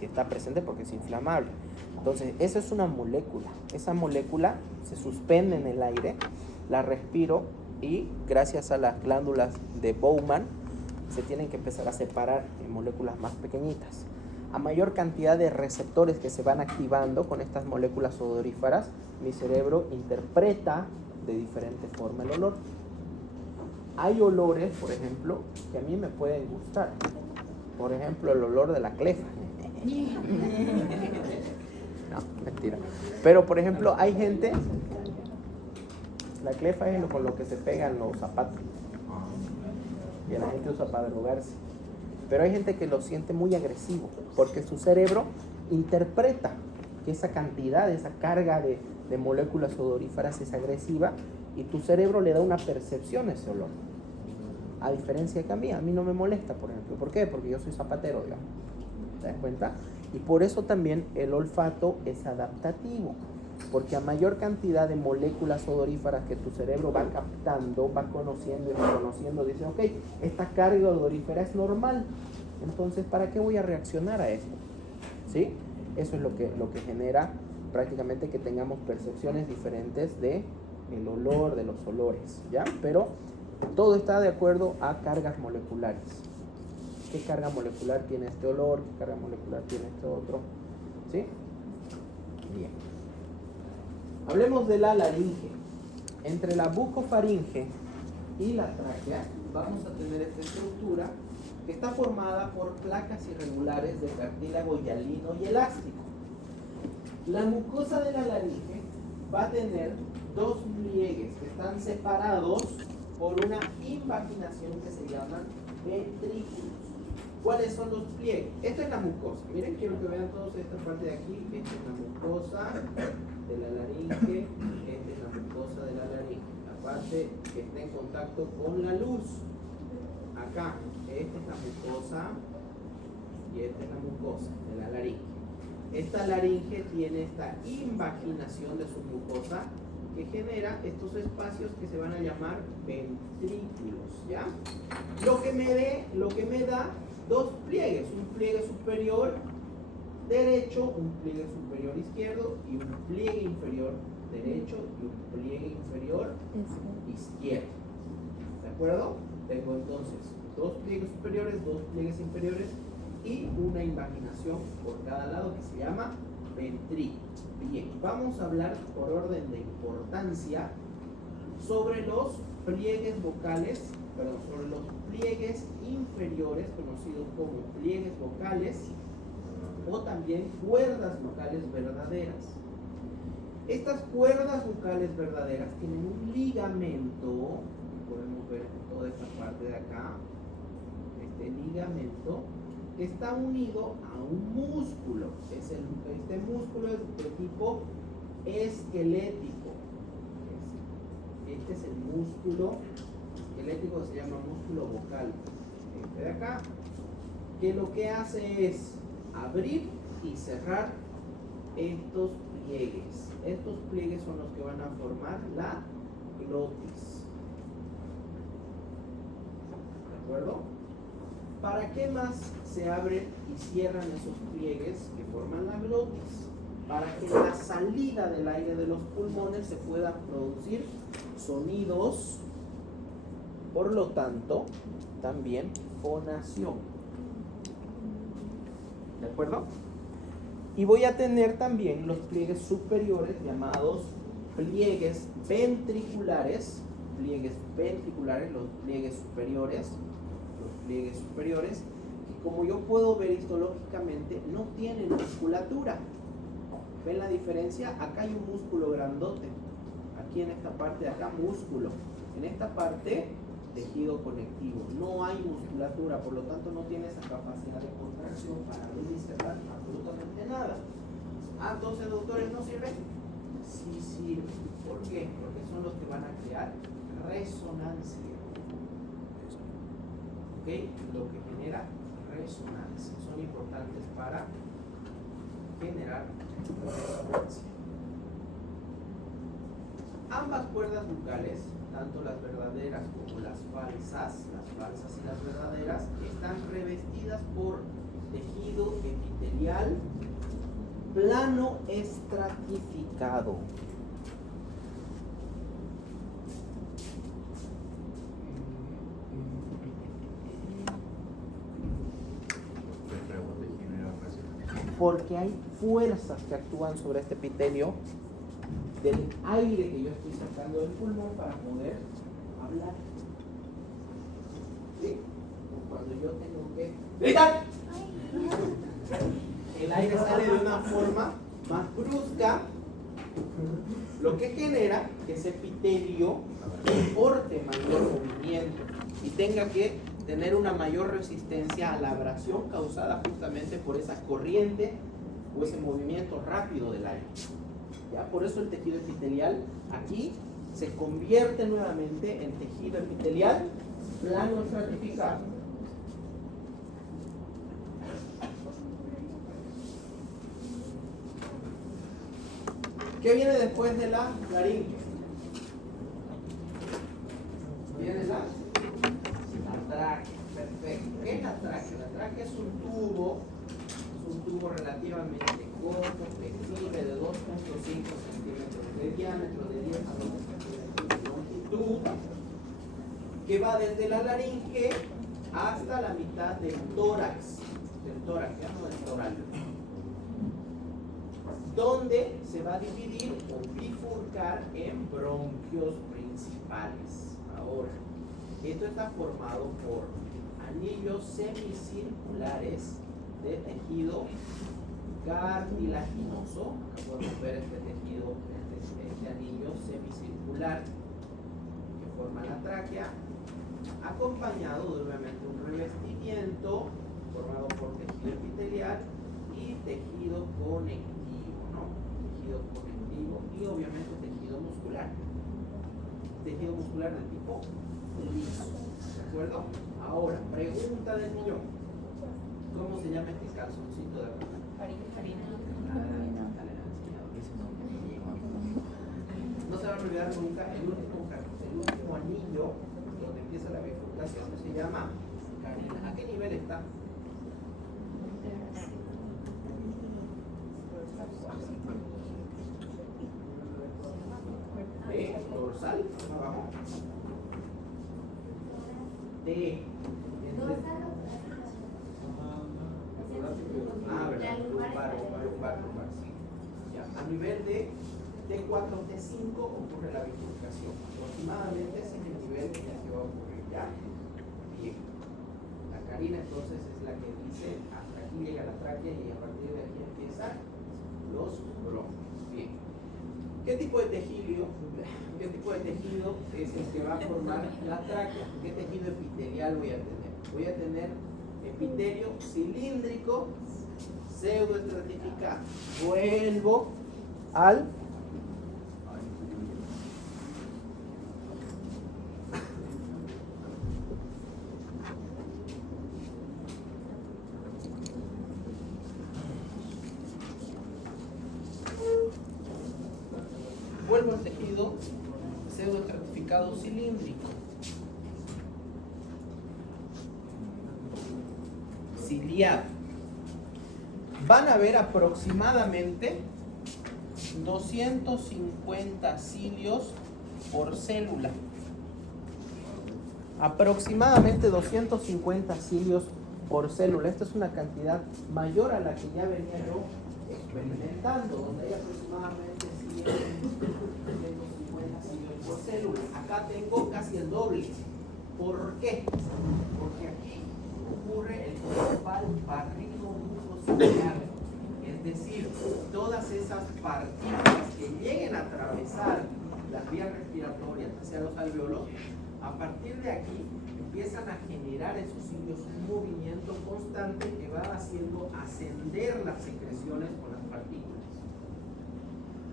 está presente porque es inflamable. Entonces, esa es una molécula. Esa molécula se suspende en el aire, la respiro y gracias a las glándulas de Bowman se tienen que empezar a separar en moléculas más pequeñitas. A mayor cantidad de receptores que se van activando con estas moléculas odoríferas, mi cerebro interpreta de diferente forma el olor. Hay olores, por ejemplo, que a mí me pueden gustar. Por ejemplo, el olor de la clefa. No, mentira. Pero, por ejemplo, hay gente... La clefa es con lo que se pegan los zapatos. Y la gente usa para drogarse. Pero hay gente que lo siente muy agresivo, porque su cerebro interpreta que esa cantidad, esa carga de moléculas odoríferas es agresiva y tu cerebro le da una percepción a ese olor. A diferencia que a mí no me molesta, por ejemplo. ¿Por qué? Porque yo soy zapatero, digamos. ¿Te das cuenta? Y por eso también el olfato es adaptativo, porque a mayor cantidad de moléculas odoríferas que tu cerebro va captando, va conociendo y reconociendo, dice, ok, esta carga odorífera es normal, entonces ¿para qué voy a reaccionar a esto? ¿Sí? Eso es lo que genera prácticamente que tengamos percepciones diferentes de el olor, de los olores, ¿ya? Pero todo está de acuerdo a cargas moleculares. ¿Qué carga molecular tiene este olor? ¿Qué carga molecular tiene este otro? ¿Sí? Bien. Hablemos de la laringe. Entre la bucofaringe y la tráquea vamos a tener esta estructura que está formada por placas irregulares de cartílago hialino y elástico. La mucosa de la laringe va a tener dos pliegues que están separados por una invaginación que se llaman ventrículos. ¿Cuáles son los pliegues? Esta es la mucosa. Miren, quiero que vean todos esta parte de aquí. Esta es la mucosa de la laringe. Esta es la mucosa de la laringe. La parte que está en contacto con la luz. Acá, esta es la mucosa y esta es la mucosa de la laringe. Esta laringe tiene esta invaginación de su mucosa que genera estos espacios que se van a llamar ventrículos, ¿ya? Lo que me da dos pliegues, un pliegue superior derecho, un pliegue superior izquierdo y un pliegue inferior derecho y un pliegue inferior izquierdo. ¿De acuerdo? Tengo entonces dos pliegues superiores, dos pliegues inferiores y una invaginación por cada lado que se llama ventrículo. Bien, vamos a hablar por orden de importancia sobre los pliegues vocales, perdón, sobre los pliegues inferiores, conocidos como pliegues vocales, o también cuerdas vocales verdaderas. Estas cuerdas vocales verdaderas tienen un ligamento, podemos ver toda esta parte de acá, este ligamento, que está unido a un músculo. Este músculo es de tipo esquelético. Este es el músculo esquelético que se llama músculo vocal. Este de acá, que lo que hace es abrir y cerrar estos pliegues. Estos pliegues son los que van a formar la glotis. ¿De acuerdo? ¿Para qué más se abren y cierran esos pliegues que forman la glotis? Para que en la salida del aire de los pulmones se puedan producir sonidos, por lo tanto, también fonación. ¿De acuerdo? Y voy a tener también los pliegues superiores llamados pliegues ventriculares, los pliegues superiores, que como yo puedo ver histológicamente no tienen musculatura. ¿Ven la diferencia? Acá hay un músculo grandote, aquí en esta parte de acá músculo, en esta parte tejido conectivo, no hay musculatura, por lo tanto no tiene esa capacidad de contracción para abrir y cerrar absolutamente nada. Entonces, doctores, ¿no sirven? Sí sirven. ¿Por qué? Porque son los que van a crear resonancia. ¿Ok? Lo que genera resonancia. Son importantes para generar resonancia. Ambas cuerdas bucales, tanto las verdaderas como las falsas y las verdaderas, están revestidas por tejido epitelial plano estratificado. Porque hay fuerzas que actúan sobre este epitelio del aire que yo estoy sacando del pulmón para poder hablar. ¿Sí? O cuando yo tengo que gritar, el aire sale de una forma más brusca, lo que genera que ese epitelio soporte mayor movimiento y tenga que tener una mayor resistencia a la abrasión causada justamente por esa corriente o ese movimiento rápido del aire. ¿Ya? Por eso el tejido epitelial aquí se convierte nuevamente en tejido epitelial plano estratificado. ¿Qué viene después de la laringe? Viene la tráquea. Perfecto. ¿Qué es la tráquea? La tráquea es un tubo relativamente corto, flexible, de 2.5 centímetros de diámetro, de 10 a 12 centímetros de longitud, que va desde la laringe hasta la mitad del tórax, ya no del toral, donde se va a dividir o bifurcar en bronquios principales. Ahora, esto está formado por anillos semicirculares de tejido cartilaginoso. Acá podemos ver este tejido, este anillo semicircular que forma la tráquea, acompañado de obviamente un revestimiento formado por tejido epitelial y tejido conectivo, ¿no? Tejido conectivo y obviamente tejido muscular de tipo liso, ¿de acuerdo? Ahora, pregunta del millón: ¿cómo se llama este calzoncito de acá? No se va a olvidar nunca el último anillo donde empieza la bifurcación se llama carina. ¿A qué nivel está? D, dorsal, abajo. D. Verdad, lumbar, sí. Ya, a nivel de T4, T5 ocurre la bifurcación. Aproximadamente ese es el nivel en el que va a ocurrir, ¿ya? Bien. La Karina entonces es la que dice, hasta aquí llega la tráquea y a partir de aquí empiezan los bronquios. Bien. ¿Qué tipo de tejido es el que va a formar la tráquea? ¿Qué tejido epitelial voy a tener? Voy a tener epitelio cilíndrico pseudoestratificado. Vuelvo al tejido pseudoestratificado cilíndrico. Ciliado. Van a haber aproximadamente 250 cilios por célula. Aproximadamente 250 cilios por célula. Esta es una cantidad mayor a la que ya venía yo experimentando, donde hay aproximadamente 150 cilios por célula. Acá tengo casi el doble. ¿Por qué? Porque aquí ocurre el principal barrido mucociliar. Es decir, todas esas partículas que lleguen a atravesar las vías respiratorias hacia los alvéolos, a partir de aquí empiezan a generar esos cilios un movimiento constante que va haciendo ascender las secreciones con las partículas.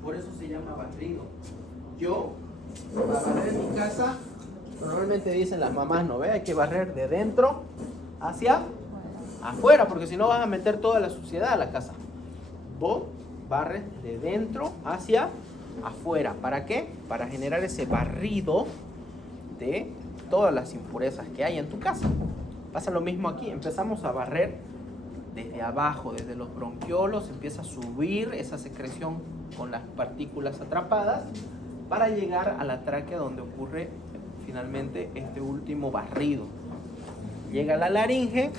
Por eso se llama barrido. Yo, para barrer mi casa, normalmente dicen las mamás, no ve, hay que barrer de dentro hacia afuera, porque si no vas a meter toda la suciedad a la casa. Vos barres de dentro hacia afuera. ¿Para qué? Para generar ese barrido de todas las impurezas que hay en tu casa. Pasa lo mismo aquí. Empezamos a barrer desde abajo, desde los bronquiolos, empieza a subir esa secreción con las partículas atrapadas para llegar a la tráquea, donde ocurre finalmente este último barrido. Llega a la laringe,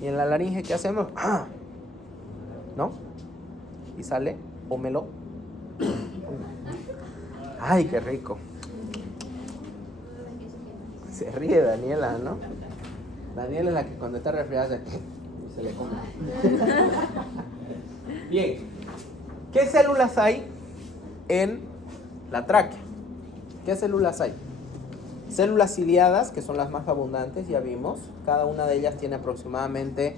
y en la laringe, ¿qué hacemos? ¿No? Y sale pómelo. ¡Ay, qué rico! Se ríe Daniela, ¿no? Daniela es la que cuando está resfriada se le come. Bien. ¿Qué células hay en la tráquea? ¿Qué células hay? Células ciliadas, que son las más abundantes, ya vimos. Cada una de ellas tiene aproximadamente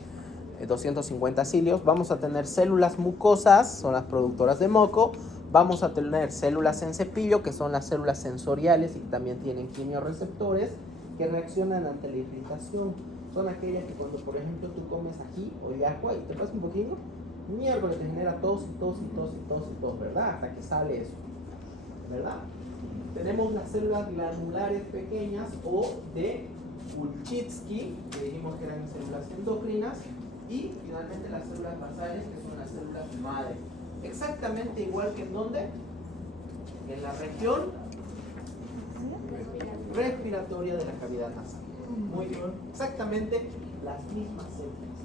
250 cilios. Vamos a tener células mucosas, son las productoras de moco. Vamos a tener células en cepillo, que son las células sensoriales y que también tienen quimiorreceptores que reaccionan ante la irritación. Son aquellas que cuando, por ejemplo, tú comes ají o yahua y te pasa un poquito, miércoles te genera tos y tos y tos y tos y tos, ¿verdad? Hasta que sale eso, ¿verdad? Tenemos las células glandulares pequeñas o de Kulczycki, que dijimos que eran células endocrinas, y finalmente las células basales, que son las células madre. Exactamente igual que en ¿dónde? En la región respiratoria de la cavidad nasal. Muy bien. Exactamente las mismas células.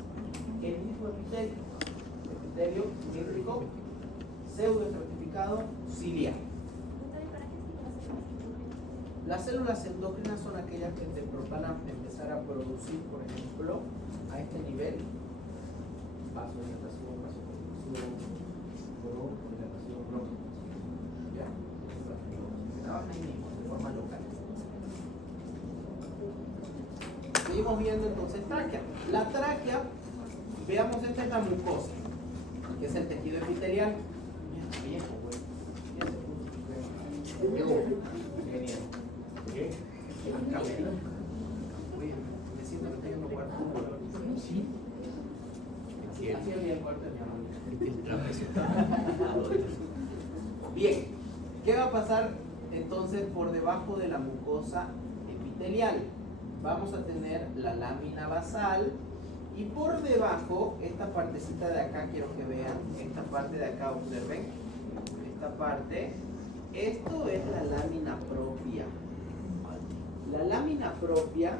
El mismo epitelio cilíndrico pseudoestratificado ciliar. Las células endócrinas son aquellas que te van a empezar a producir, por ejemplo, a este nivel, vasodilatación, bronco. ¿Ya? Trabajan ahí mismo, de forma local. Seguimos viendo entonces tráquea. La tráquea, veamos, esta es la mucosa, que es el tejido epitelial. Mira, viejo, güey. Genial. ¿Qué? Oye, me siento que estoy en un cuarto. Sí. Así había el cuarto de mi amor. Bien, ¿qué va a pasar entonces por debajo de la mucosa epitelial? Vamos a tener la lámina basal y por debajo, esta partecita de acá, quiero que vean, esta parte de acá, observen, esta parte, esto es la lámina propia. La lámina propia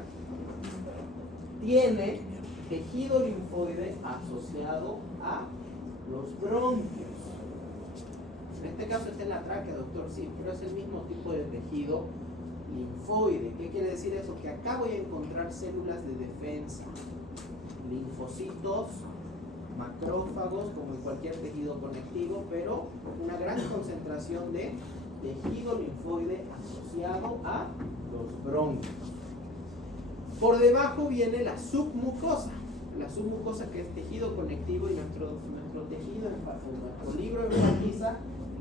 tiene tejido linfoide asociado a los bronquios. En este caso está en la tráquea, doctor, sí, pero es el mismo tipo de tejido linfoide. ¿Qué quiere decir eso? Que acá voy a encontrar células de defensa, linfocitos, macrófagos, como en cualquier tejido conectivo, pero una gran concentración de tejido linfoide asociado a los bronquios. Por debajo viene la submucosa. La submucosa, que es tejido conectivo, y nuestro tejido, nuestro libro enfatiza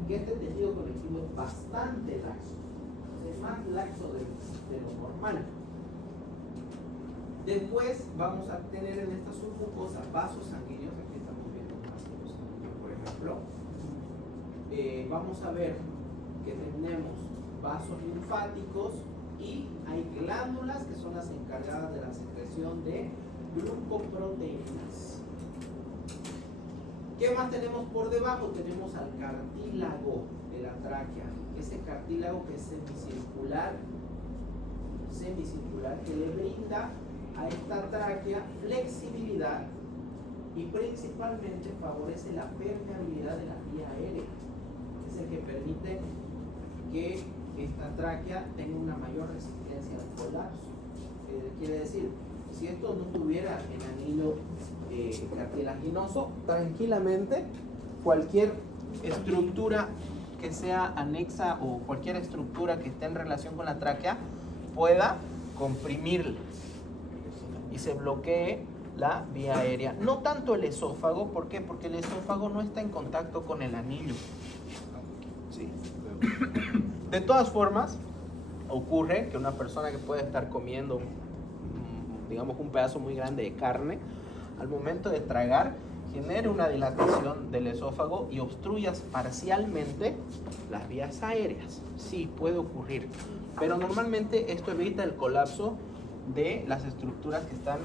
que este tejido conectivo es bastante laxo, es más laxo de lo normal. Después vamos a tener en esta submucosa vasos sanguíneos. Aquí estamos viendo un vaso sanguíneo, por ejemplo. Vamos a ver que tenemos vasos linfáticos y hay glándulas que son las encargadas de la secreción de glucoproteínas. ¿Qué más tenemos por debajo? Tenemos al cartílago de la tráquea. Ese cartílago que es semicircular, que le brinda a esta tráquea flexibilidad y principalmente favorece la permeabilidad de la vía aérea. Es el que permite que esta tráquea tenga una mayor resistencia al colapso. Quiere decir, si esto no tuviera el anillo cartilaginoso, tranquilamente cualquier estructura que sea anexa o cualquier estructura que esté en relación con la tráquea pueda comprimirla y se bloquee la vía aérea. No tanto el esófago, ¿por qué? Porque el esófago no está en contacto con el anillo. Sí. De todas formas, ocurre que una persona que puede estar comiendo, digamos, un pedazo muy grande de carne, al momento de tragar, genere una dilatación del esófago y obstruyas parcialmente las vías aéreas. Sí, puede ocurrir, pero normalmente esto evita el colapso de las estructuras que están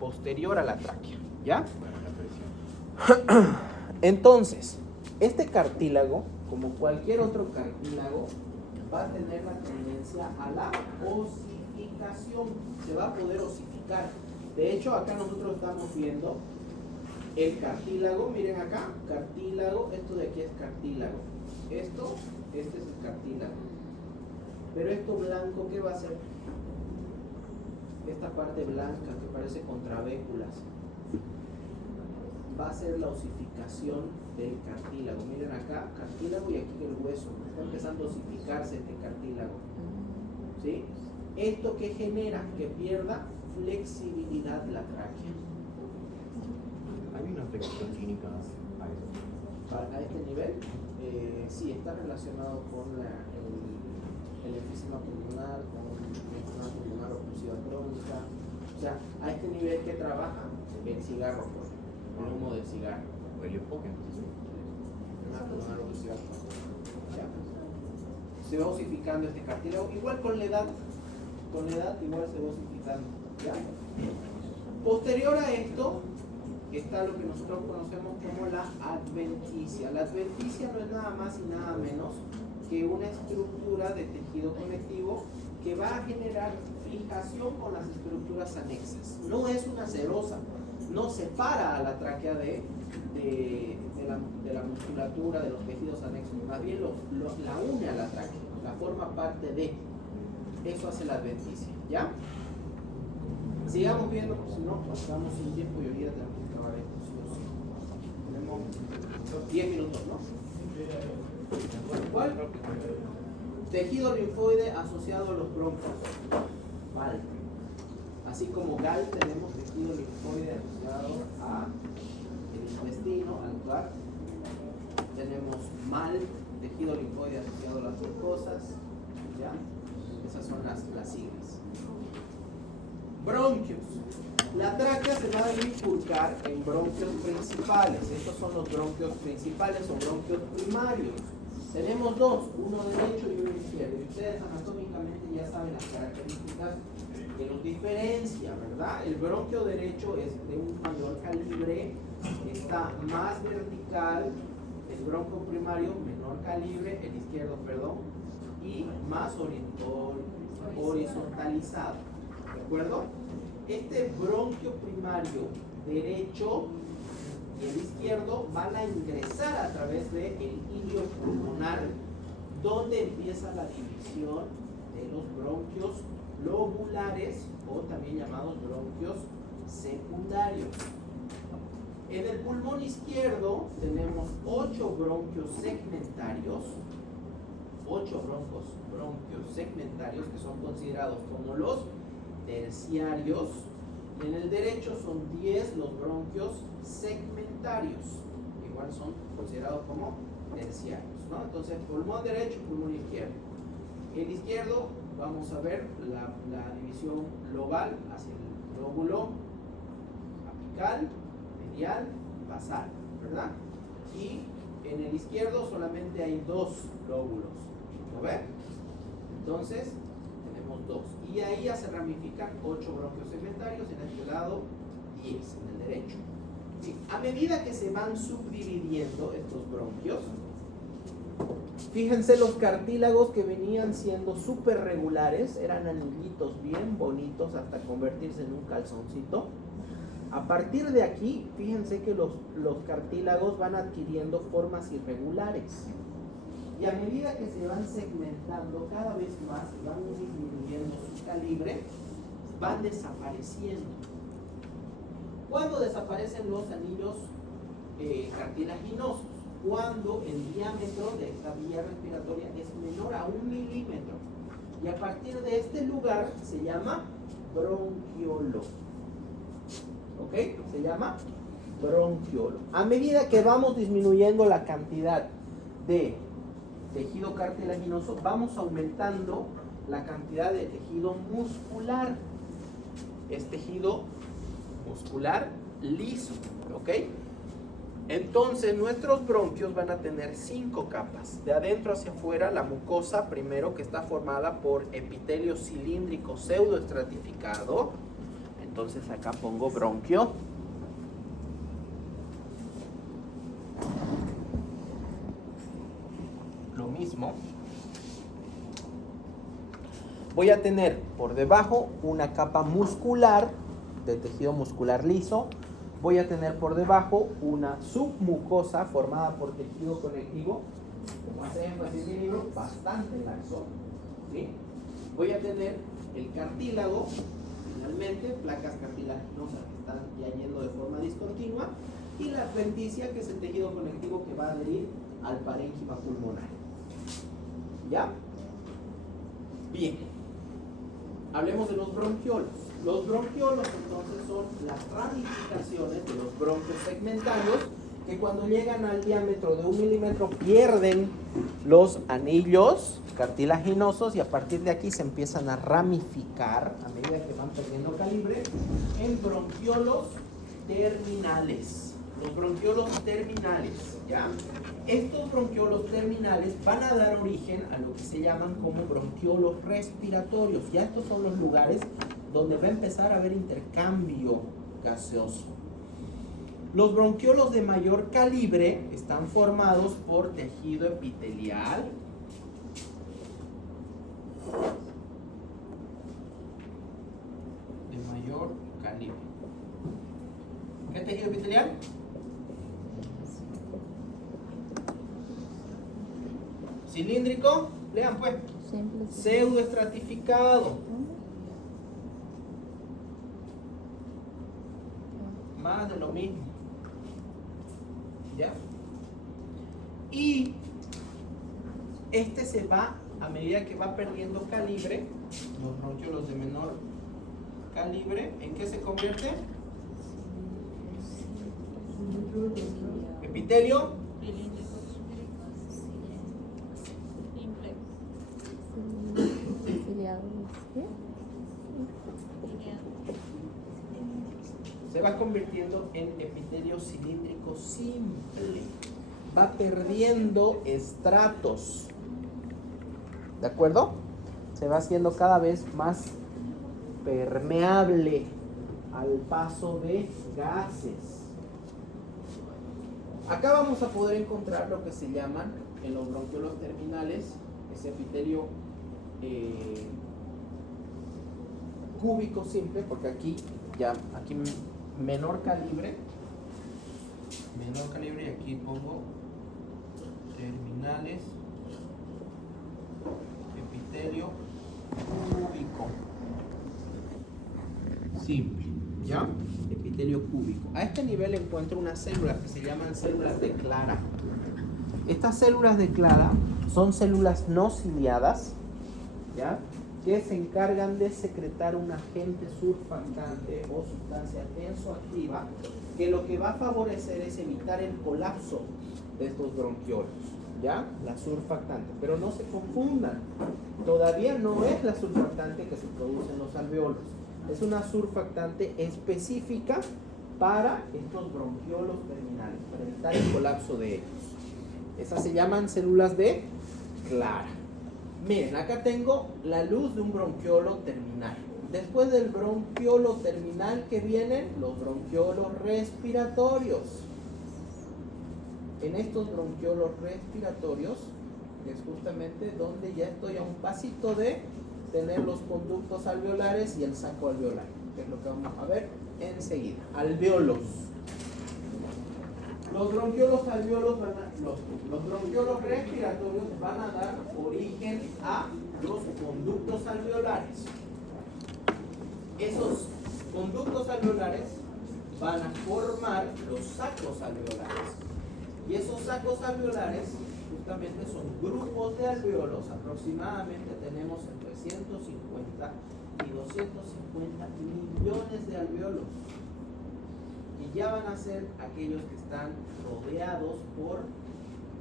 posterior a la tráquea, ¿ya? Entonces, este cartílago, como cualquier otro cartílago, va a tener la tendencia a la osificación. Se va a poder osificar. De hecho, acá nosotros estamos viendo el cartílago. Miren acá, cartílago. Esto de aquí es cartílago. Este es el cartílago. Pero esto blanco, ¿qué va a hacer? Esta parte blanca que parece contravéculas va a ser la osificación del cartílago. Miren acá, cartílago, y aquí el hueso. Está empezando a osificarse este cartílago. ¿Sí? ¿Esto qué genera? Que pierda flexibilidad la tráquea. ¿Hay una afectación clínica a eso? A este nivel, sí, está relacionado con el enfisema pulmonar, con la enfermedad pulmonar oclusiva crónica. O sea, a este nivel que trabaja el cigarro, el humo del cigarro. O el enfoque, entonces. Enfermedad pulmonar oclusiva crónica. ¿Ya? Se va osificando este cartílago, igual con la edad. Con la edad igual se va osificando. ¿Ya? Posterior a esto está lo que nosotros conocemos como la adventicia. La adventicia no es nada más y nada menos que una estructura de tejido conectivo que va a generar fijación con las estructuras anexas. No es una serosa, no separa a la tráquea de la musculatura, de los tejidos anexos, más bien la une a la tráquea, la forma parte de. Eso hace la adventicia, ¿ya? Sigamos viendo, porque si no, pasamos sin tiempo y hoy día tenemos que acabar esto, sí o sí. Tenemos 10 minutos, ¿no? ¿Cuál? Tejido linfoide asociado a los bronquios. Mal. Así como GAL tenemos tejido linfoide asociado a el intestino, al lugar. Tenemos MAL, tejido linfoide asociado a las mucosas. ¿Ya? Esas son las siglas. Bronquios. La tráquea se va a bifurcar en bronquios principales. Estos son los bronquios principales o bronquios primarios. Tenemos dos, uno derecho y uno izquierdo. Y ustedes anatómicamente ya saben las características que los diferencia, ¿verdad? El bronquio derecho es de un mayor calibre, está más vertical. El bronquio primario, menor calibre, el izquierdo, perdón, y más horizontalizado. ¿De acuerdo? Este bronquio primario derecho y el izquierdo van a ingresar a través del ilio pulmonar, donde empieza la división de los bronquios lobulares o también llamados bronquios secundarios. En el pulmón izquierdo tenemos 8 bronquios segmentarios, 8 bronquios segmentarios que son considerados como los terciarios. En el derecho son 10 los bronquios segmentarios, igual son considerados como terciarios, ¿no? Entonces, pulmón derecho y pulmón izquierdo. El izquierdo, vamos a ver la división lobal hacia el lóbulo apical, medial y basal, ¿verdad? Y en el izquierdo solamente hay 2 lóbulos, ¿lo ven? Entonces, tenemos 2. Y ahí ya se ramifican 8 bronquios segmentarios, en este lado 10, en el derecho. ¿Sí? A medida que se van subdividiendo estos bronquios, fíjense los cartílagos que venían siendo súper regulares, eran anillitos bien bonitos hasta convertirse en un calzoncito. A partir de aquí, fíjense que los cartílagos van adquiriendo formas irregulares. Y a medida que se van segmentando cada vez más, van disminuyendo su calibre, van desapareciendo. ¿Cuándo desaparecen los anillos cartilaginosos? Cuando el diámetro de esta vía respiratoria es menor a 1 milímetro. Y a partir de este lugar se llama bronquiolo. ¿Ok? Se llama bronquiolo. A medida que vamos disminuyendo la cantidad de tejido cartilaginoso, vamos aumentando la cantidad de tejido muscular. Es tejido muscular liso, ¿ok? Entonces nuestros bronquios van a tener 5 capas. De adentro hacia afuera, la mucosa primero, que está formada por epitelio cilíndrico pseudoestratificado. Entonces acá pongo bronquio. Lo mismo. Voy a tener por debajo una capa muscular de tejido muscular liso. Voy a tener por debajo una submucosa formada por tejido conectivo, como hace énfasis en mi libro, bastante laxo, ¿sí? Voy a tener el cartílago, finalmente, placas cartilaginosas que están ya yendo de forma discontinua, y la adventicia, que es el tejido conectivo que va a adherir al parénquima pulmonar. ¿Ya? Bien. Hablemos de los bronquiolos. Los bronquiolos entonces son las ramificaciones de los bronquios segmentarios que cuando llegan al diámetro de 1 milímetro pierden los anillos cartilaginosos y a partir de aquí se empiezan a ramificar a medida que van perdiendo calibre en bronquiolos terminales. Los bronquiolos terminales, ¿ya? Estos bronquiolos terminales van a dar origen a lo que se llaman como bronquiolos respiratorios. Ya estos son los lugares donde va a empezar a haber intercambio gaseoso. Los bronquiolos de mayor calibre están formados por tejido epitelial, de mayor calibre. ¿Qué tejido epitelial? Cilíndrico, lean pues, pseudoestratificado. Más de lo mismo. ¿Ya? Y este se va, a medida que va perdiendo calibre, los bronquiolos de menor calibre, ¿en qué se convierte? Epitelio se va convirtiendo en epitelio cilíndrico simple, va perdiendo estratos, ¿de acuerdo? Se va haciendo cada vez más permeable al paso de gases. Acá vamos a poder encontrar lo que se llaman en los bronquiolos terminales ese epitelio cúbico simple, porque aquí menor calibre, menor calibre, y aquí pongo terminales, epitelio cúbico. Simple, ¿ya? Epitelio cúbico. A este nivel encuentro unas células que se llaman células de Clara. Estas células de Clara son células no ciliadas, ¿ya? Que se encargan de secretar un agente surfactante o sustancia tensoactiva que lo que va a favorecer es evitar el colapso de estos bronquiolos, ¿ya? La surfactante. Pero no se confundan, todavía no es la surfactante que se produce en los alveolos. Es una surfactante específica para estos bronquiolos terminales, para evitar el colapso de ellos. Esas se llaman células de Clara. Miren, acá tengo la luz de un bronquiolo terminal. Después del bronquiolo terminal, ¿qué vienen? Los bronquiolos respiratorios. En estos bronquiolos respiratorios es justamente donde ya estoy a un pasito de tener los conductos alveolares y el saco alveolar, que es lo que vamos a ver enseguida. Alveolos. Los bronquiolos alveolos los bronquiolos respiratorios van a dar origen a los conductos alveolares. Esos conductos alveolares van a formar los sacos alveolares. Y esos sacos alveolares justamente son grupos de alveolos. Aproximadamente tenemos entre 150 y 250 millones de alveolos. Y ya van a ser aquellos que están rodeados por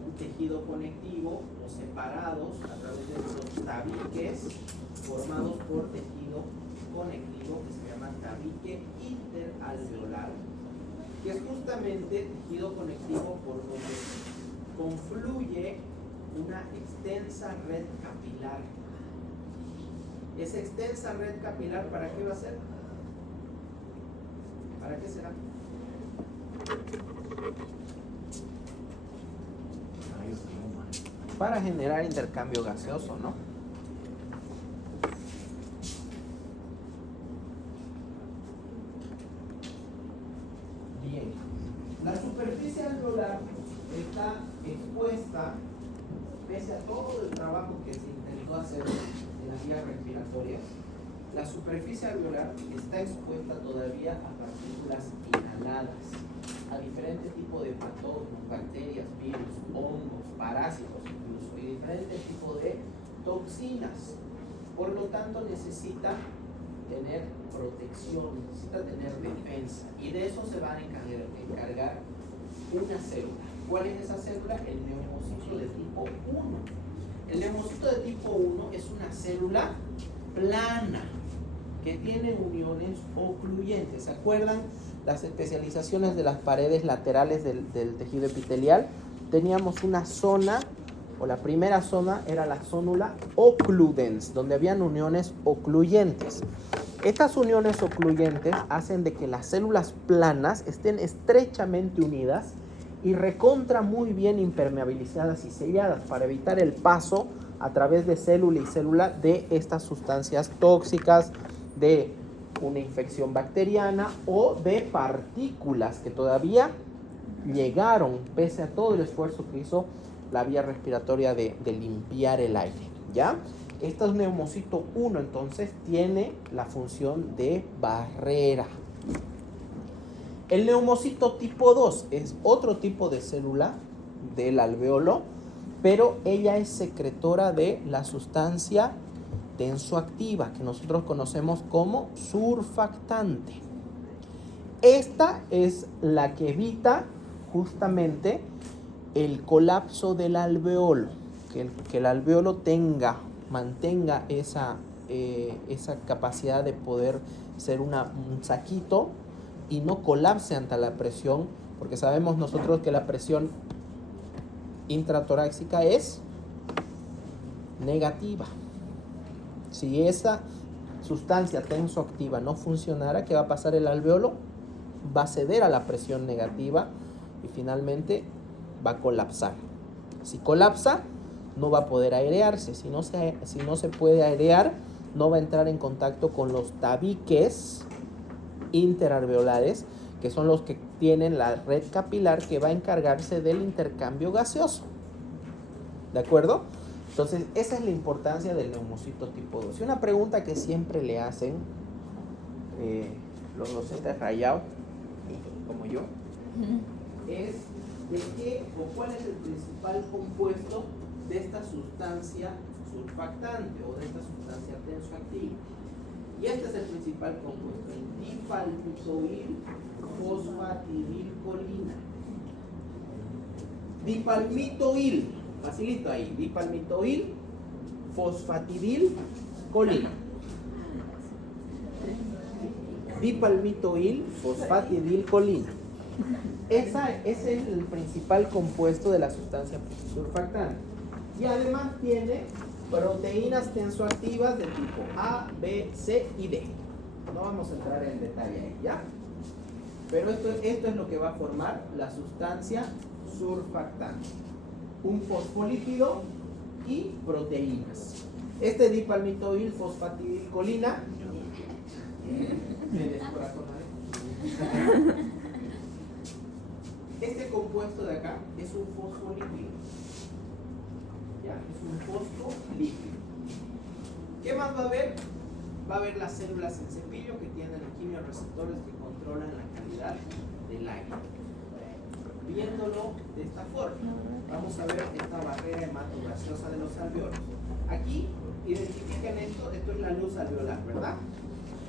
un tejido conectivo o separados a través de los tabiques formados por tejido conectivo que se llama tabique interalveolar, que es justamente tejido conectivo por donde confluye una extensa red capilar. Esa extensa red capilar, ¿para qué va a ser? ¿Para qué será? Para generar intercambio gaseoso, ¿no? Bien. La superficie alveolar está expuesta, pese a todo el trabajo que se intentó hacer en las vías respiratorias, la superficie alveolar está expuesta todavía a partículas inhaladas, a diferentes tipos de patógenos, bacterias, virus, hongos, parásitos incluso, y diferentes tipos de toxinas. Por lo tanto, necesita tener protección, necesita tener defensa, y de eso se van a encargar una célula. ¿Cuál es esa célula? El neumocito de tipo 1. El neumocito de tipo 1 es una célula plana que tiene uniones ocluyentes. ¿Se acuerdan las especializaciones de las paredes laterales del tejido epitelial? Teníamos una zona, o la primera zona era la zónula ocludens, donde habían uniones ocluyentes. Estas uniones ocluyentes hacen de que las células planas estén estrechamente unidas y recontra muy bien impermeabilizadas y selladas para evitar el paso a través de célula y célula de estas sustancias tóxicas, de una infección bacteriana o de partículas que todavía llegaron pese a todo el esfuerzo que hizo la vía respiratoria de limpiar el aire, ¿ya? Este neumocito 1 entonces tiene la función de barrera. El neumocito tipo 2 es otro tipo de célula del alveolo, pero ella es secretora de la sustancia tensoactiva que nosotros conocemos como surfactante. Esta es la que evita justamente el colapso del alveolo, que el alveolo mantenga esa capacidad de poder ser un saquito y no colapse ante la presión, porque sabemos nosotros que la presión intratorácica es negativa. Si esa sustancia tensoactiva no funcionara, ¿qué va a pasar? El alveolo va a ceder a la presión negativa y finalmente va a colapsar. Si colapsa, no va a poder airearse. Si no se puede airear, no va a entrar en contacto con los tabiques interalveolares, que son los que tienen la red capilar que va a encargarse del intercambio gaseoso. ¿De acuerdo? Entonces, esa es la importancia del neumocito tipo 2. Y una pregunta que siempre le hacen los docentes rayados, como yo, es de qué o cuál es el principal compuesto de esta sustancia surfactante o de esta sustancia tensoactiva. Y este es el principal compuesto, el dipalmitoil fosfatidilcolina. Dipalmitoil, facilito ahí, dipalmitoil fosfatidilcolina. Dipalmitoil fosfatidilcolina. Ese es el principal compuesto de la sustancia surfactante. Y además tiene proteínas tensoactivas de tipo A, B, C y D. No vamos a entrar en detalle ahí, ¿ya? Pero esto es lo que va a formar la sustancia surfactante. Un fosfolípido y proteínas. Este dipalmitoil fosfatidilcolina. Me descorazonaré. Este compuesto de acá es un fosfolípido. ¿Ya? Es un fosfolípido. ¿Qué más va a haber? Va a haber las células en cepillo que tienen quimioreceptores que controlan la calidad del aire. Viéndolo de esta forma, vamos a ver esta barrera hematogaseosa de los alveolos. Aquí identifiquen esto es la luz alveolar, ¿verdad?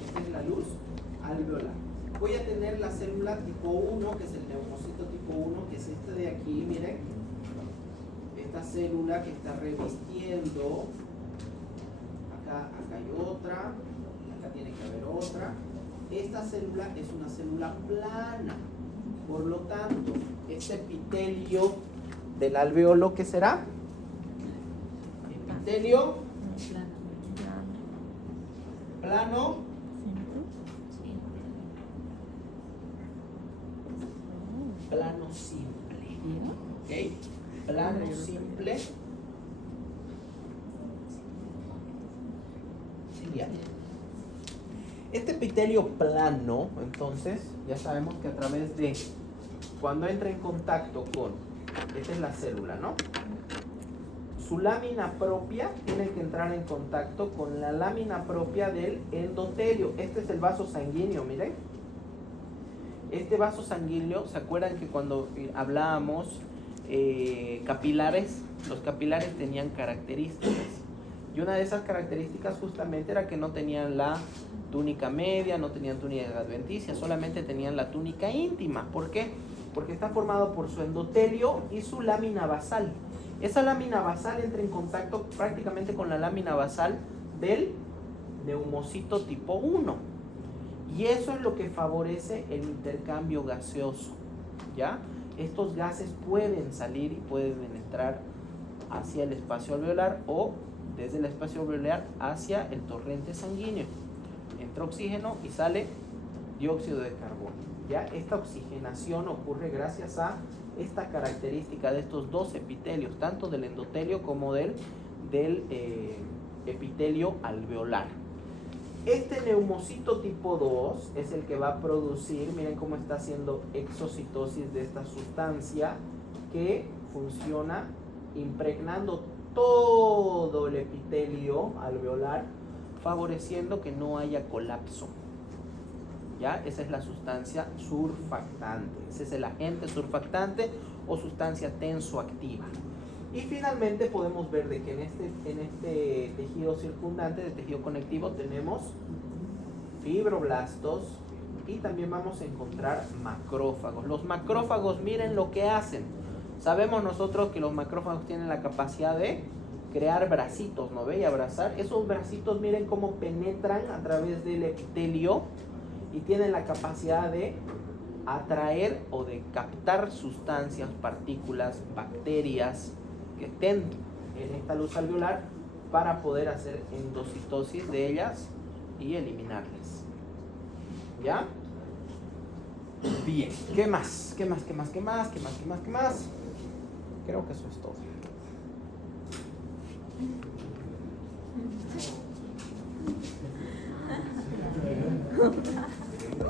Esta es la luz alveolar. Voy a tener la célula tipo 1, que es el neumocito tipo 1, que es este de aquí, miren. Esta célula que está revistiendo. Acá hay otra, acá tiene que haber otra. Esta célula es una célula plana. Por lo tanto, este epitelio del alveolo, ¿qué será? Epitelio plano. Plano simple. ¿Ok? Plano simple. Ciliar. Este epitelio plano, entonces, ya sabemos que a través de, cuando entra en contacto con, esta es la célula, ¿no? Su lámina propia tiene que entrar en contacto con la lámina propia del endotelio. Este es el vaso sanguíneo, miren. Este vaso sanguíneo, ¿se acuerdan que cuando hablábamos capilares? Los capilares tenían características. Y una de esas características justamente era que no tenían la túnica media, no tenían túnica adventicia, solamente tenían la túnica íntima. ¿Por qué? Porque está formado por su endotelio y su lámina basal. Esa lámina basal entra en contacto prácticamente con la lámina basal del neumocito tipo 1. Y eso es lo que favorece el intercambio gaseoso, ¿ya? Estos gases pueden salir y pueden entrar hacia el espacio alveolar o desde el espacio alveolar hacia el torrente sanguíneo. Entra oxígeno y sale dióxido de carbono, ¿ya? Esta oxigenación ocurre gracias a esta característica de estos dos epitelios, tanto del endotelio como del epitelio alveolar. Este neumocito tipo 2 es el que va a producir, miren cómo está haciendo exocitosis de esta sustancia que funciona impregnando todo el epitelio alveolar, favoreciendo que no haya colapso. ¿Ya? Esa es la sustancia surfactante. Ese es el agente surfactante o sustancia tensoactiva. Y finalmente podemos ver de que en este tejido circundante, de tejido conectivo, tenemos fibroblastos y también vamos a encontrar macrófagos. Los macrófagos, miren lo que hacen. Sabemos nosotros que los macrófagos tienen la capacidad de crear bracitos, ¿no ve? Y abrazar. Esos bracitos, miren cómo penetran a través del epitelio y tienen la capacidad de atraer o de captar sustancias, partículas, bacterias que estén en esta luz alveolar para poder hacer endocitosis de ellas y eliminarlas. ¿Ya? Bien, ¿qué más? ¿Qué más? Creo que eso es todo.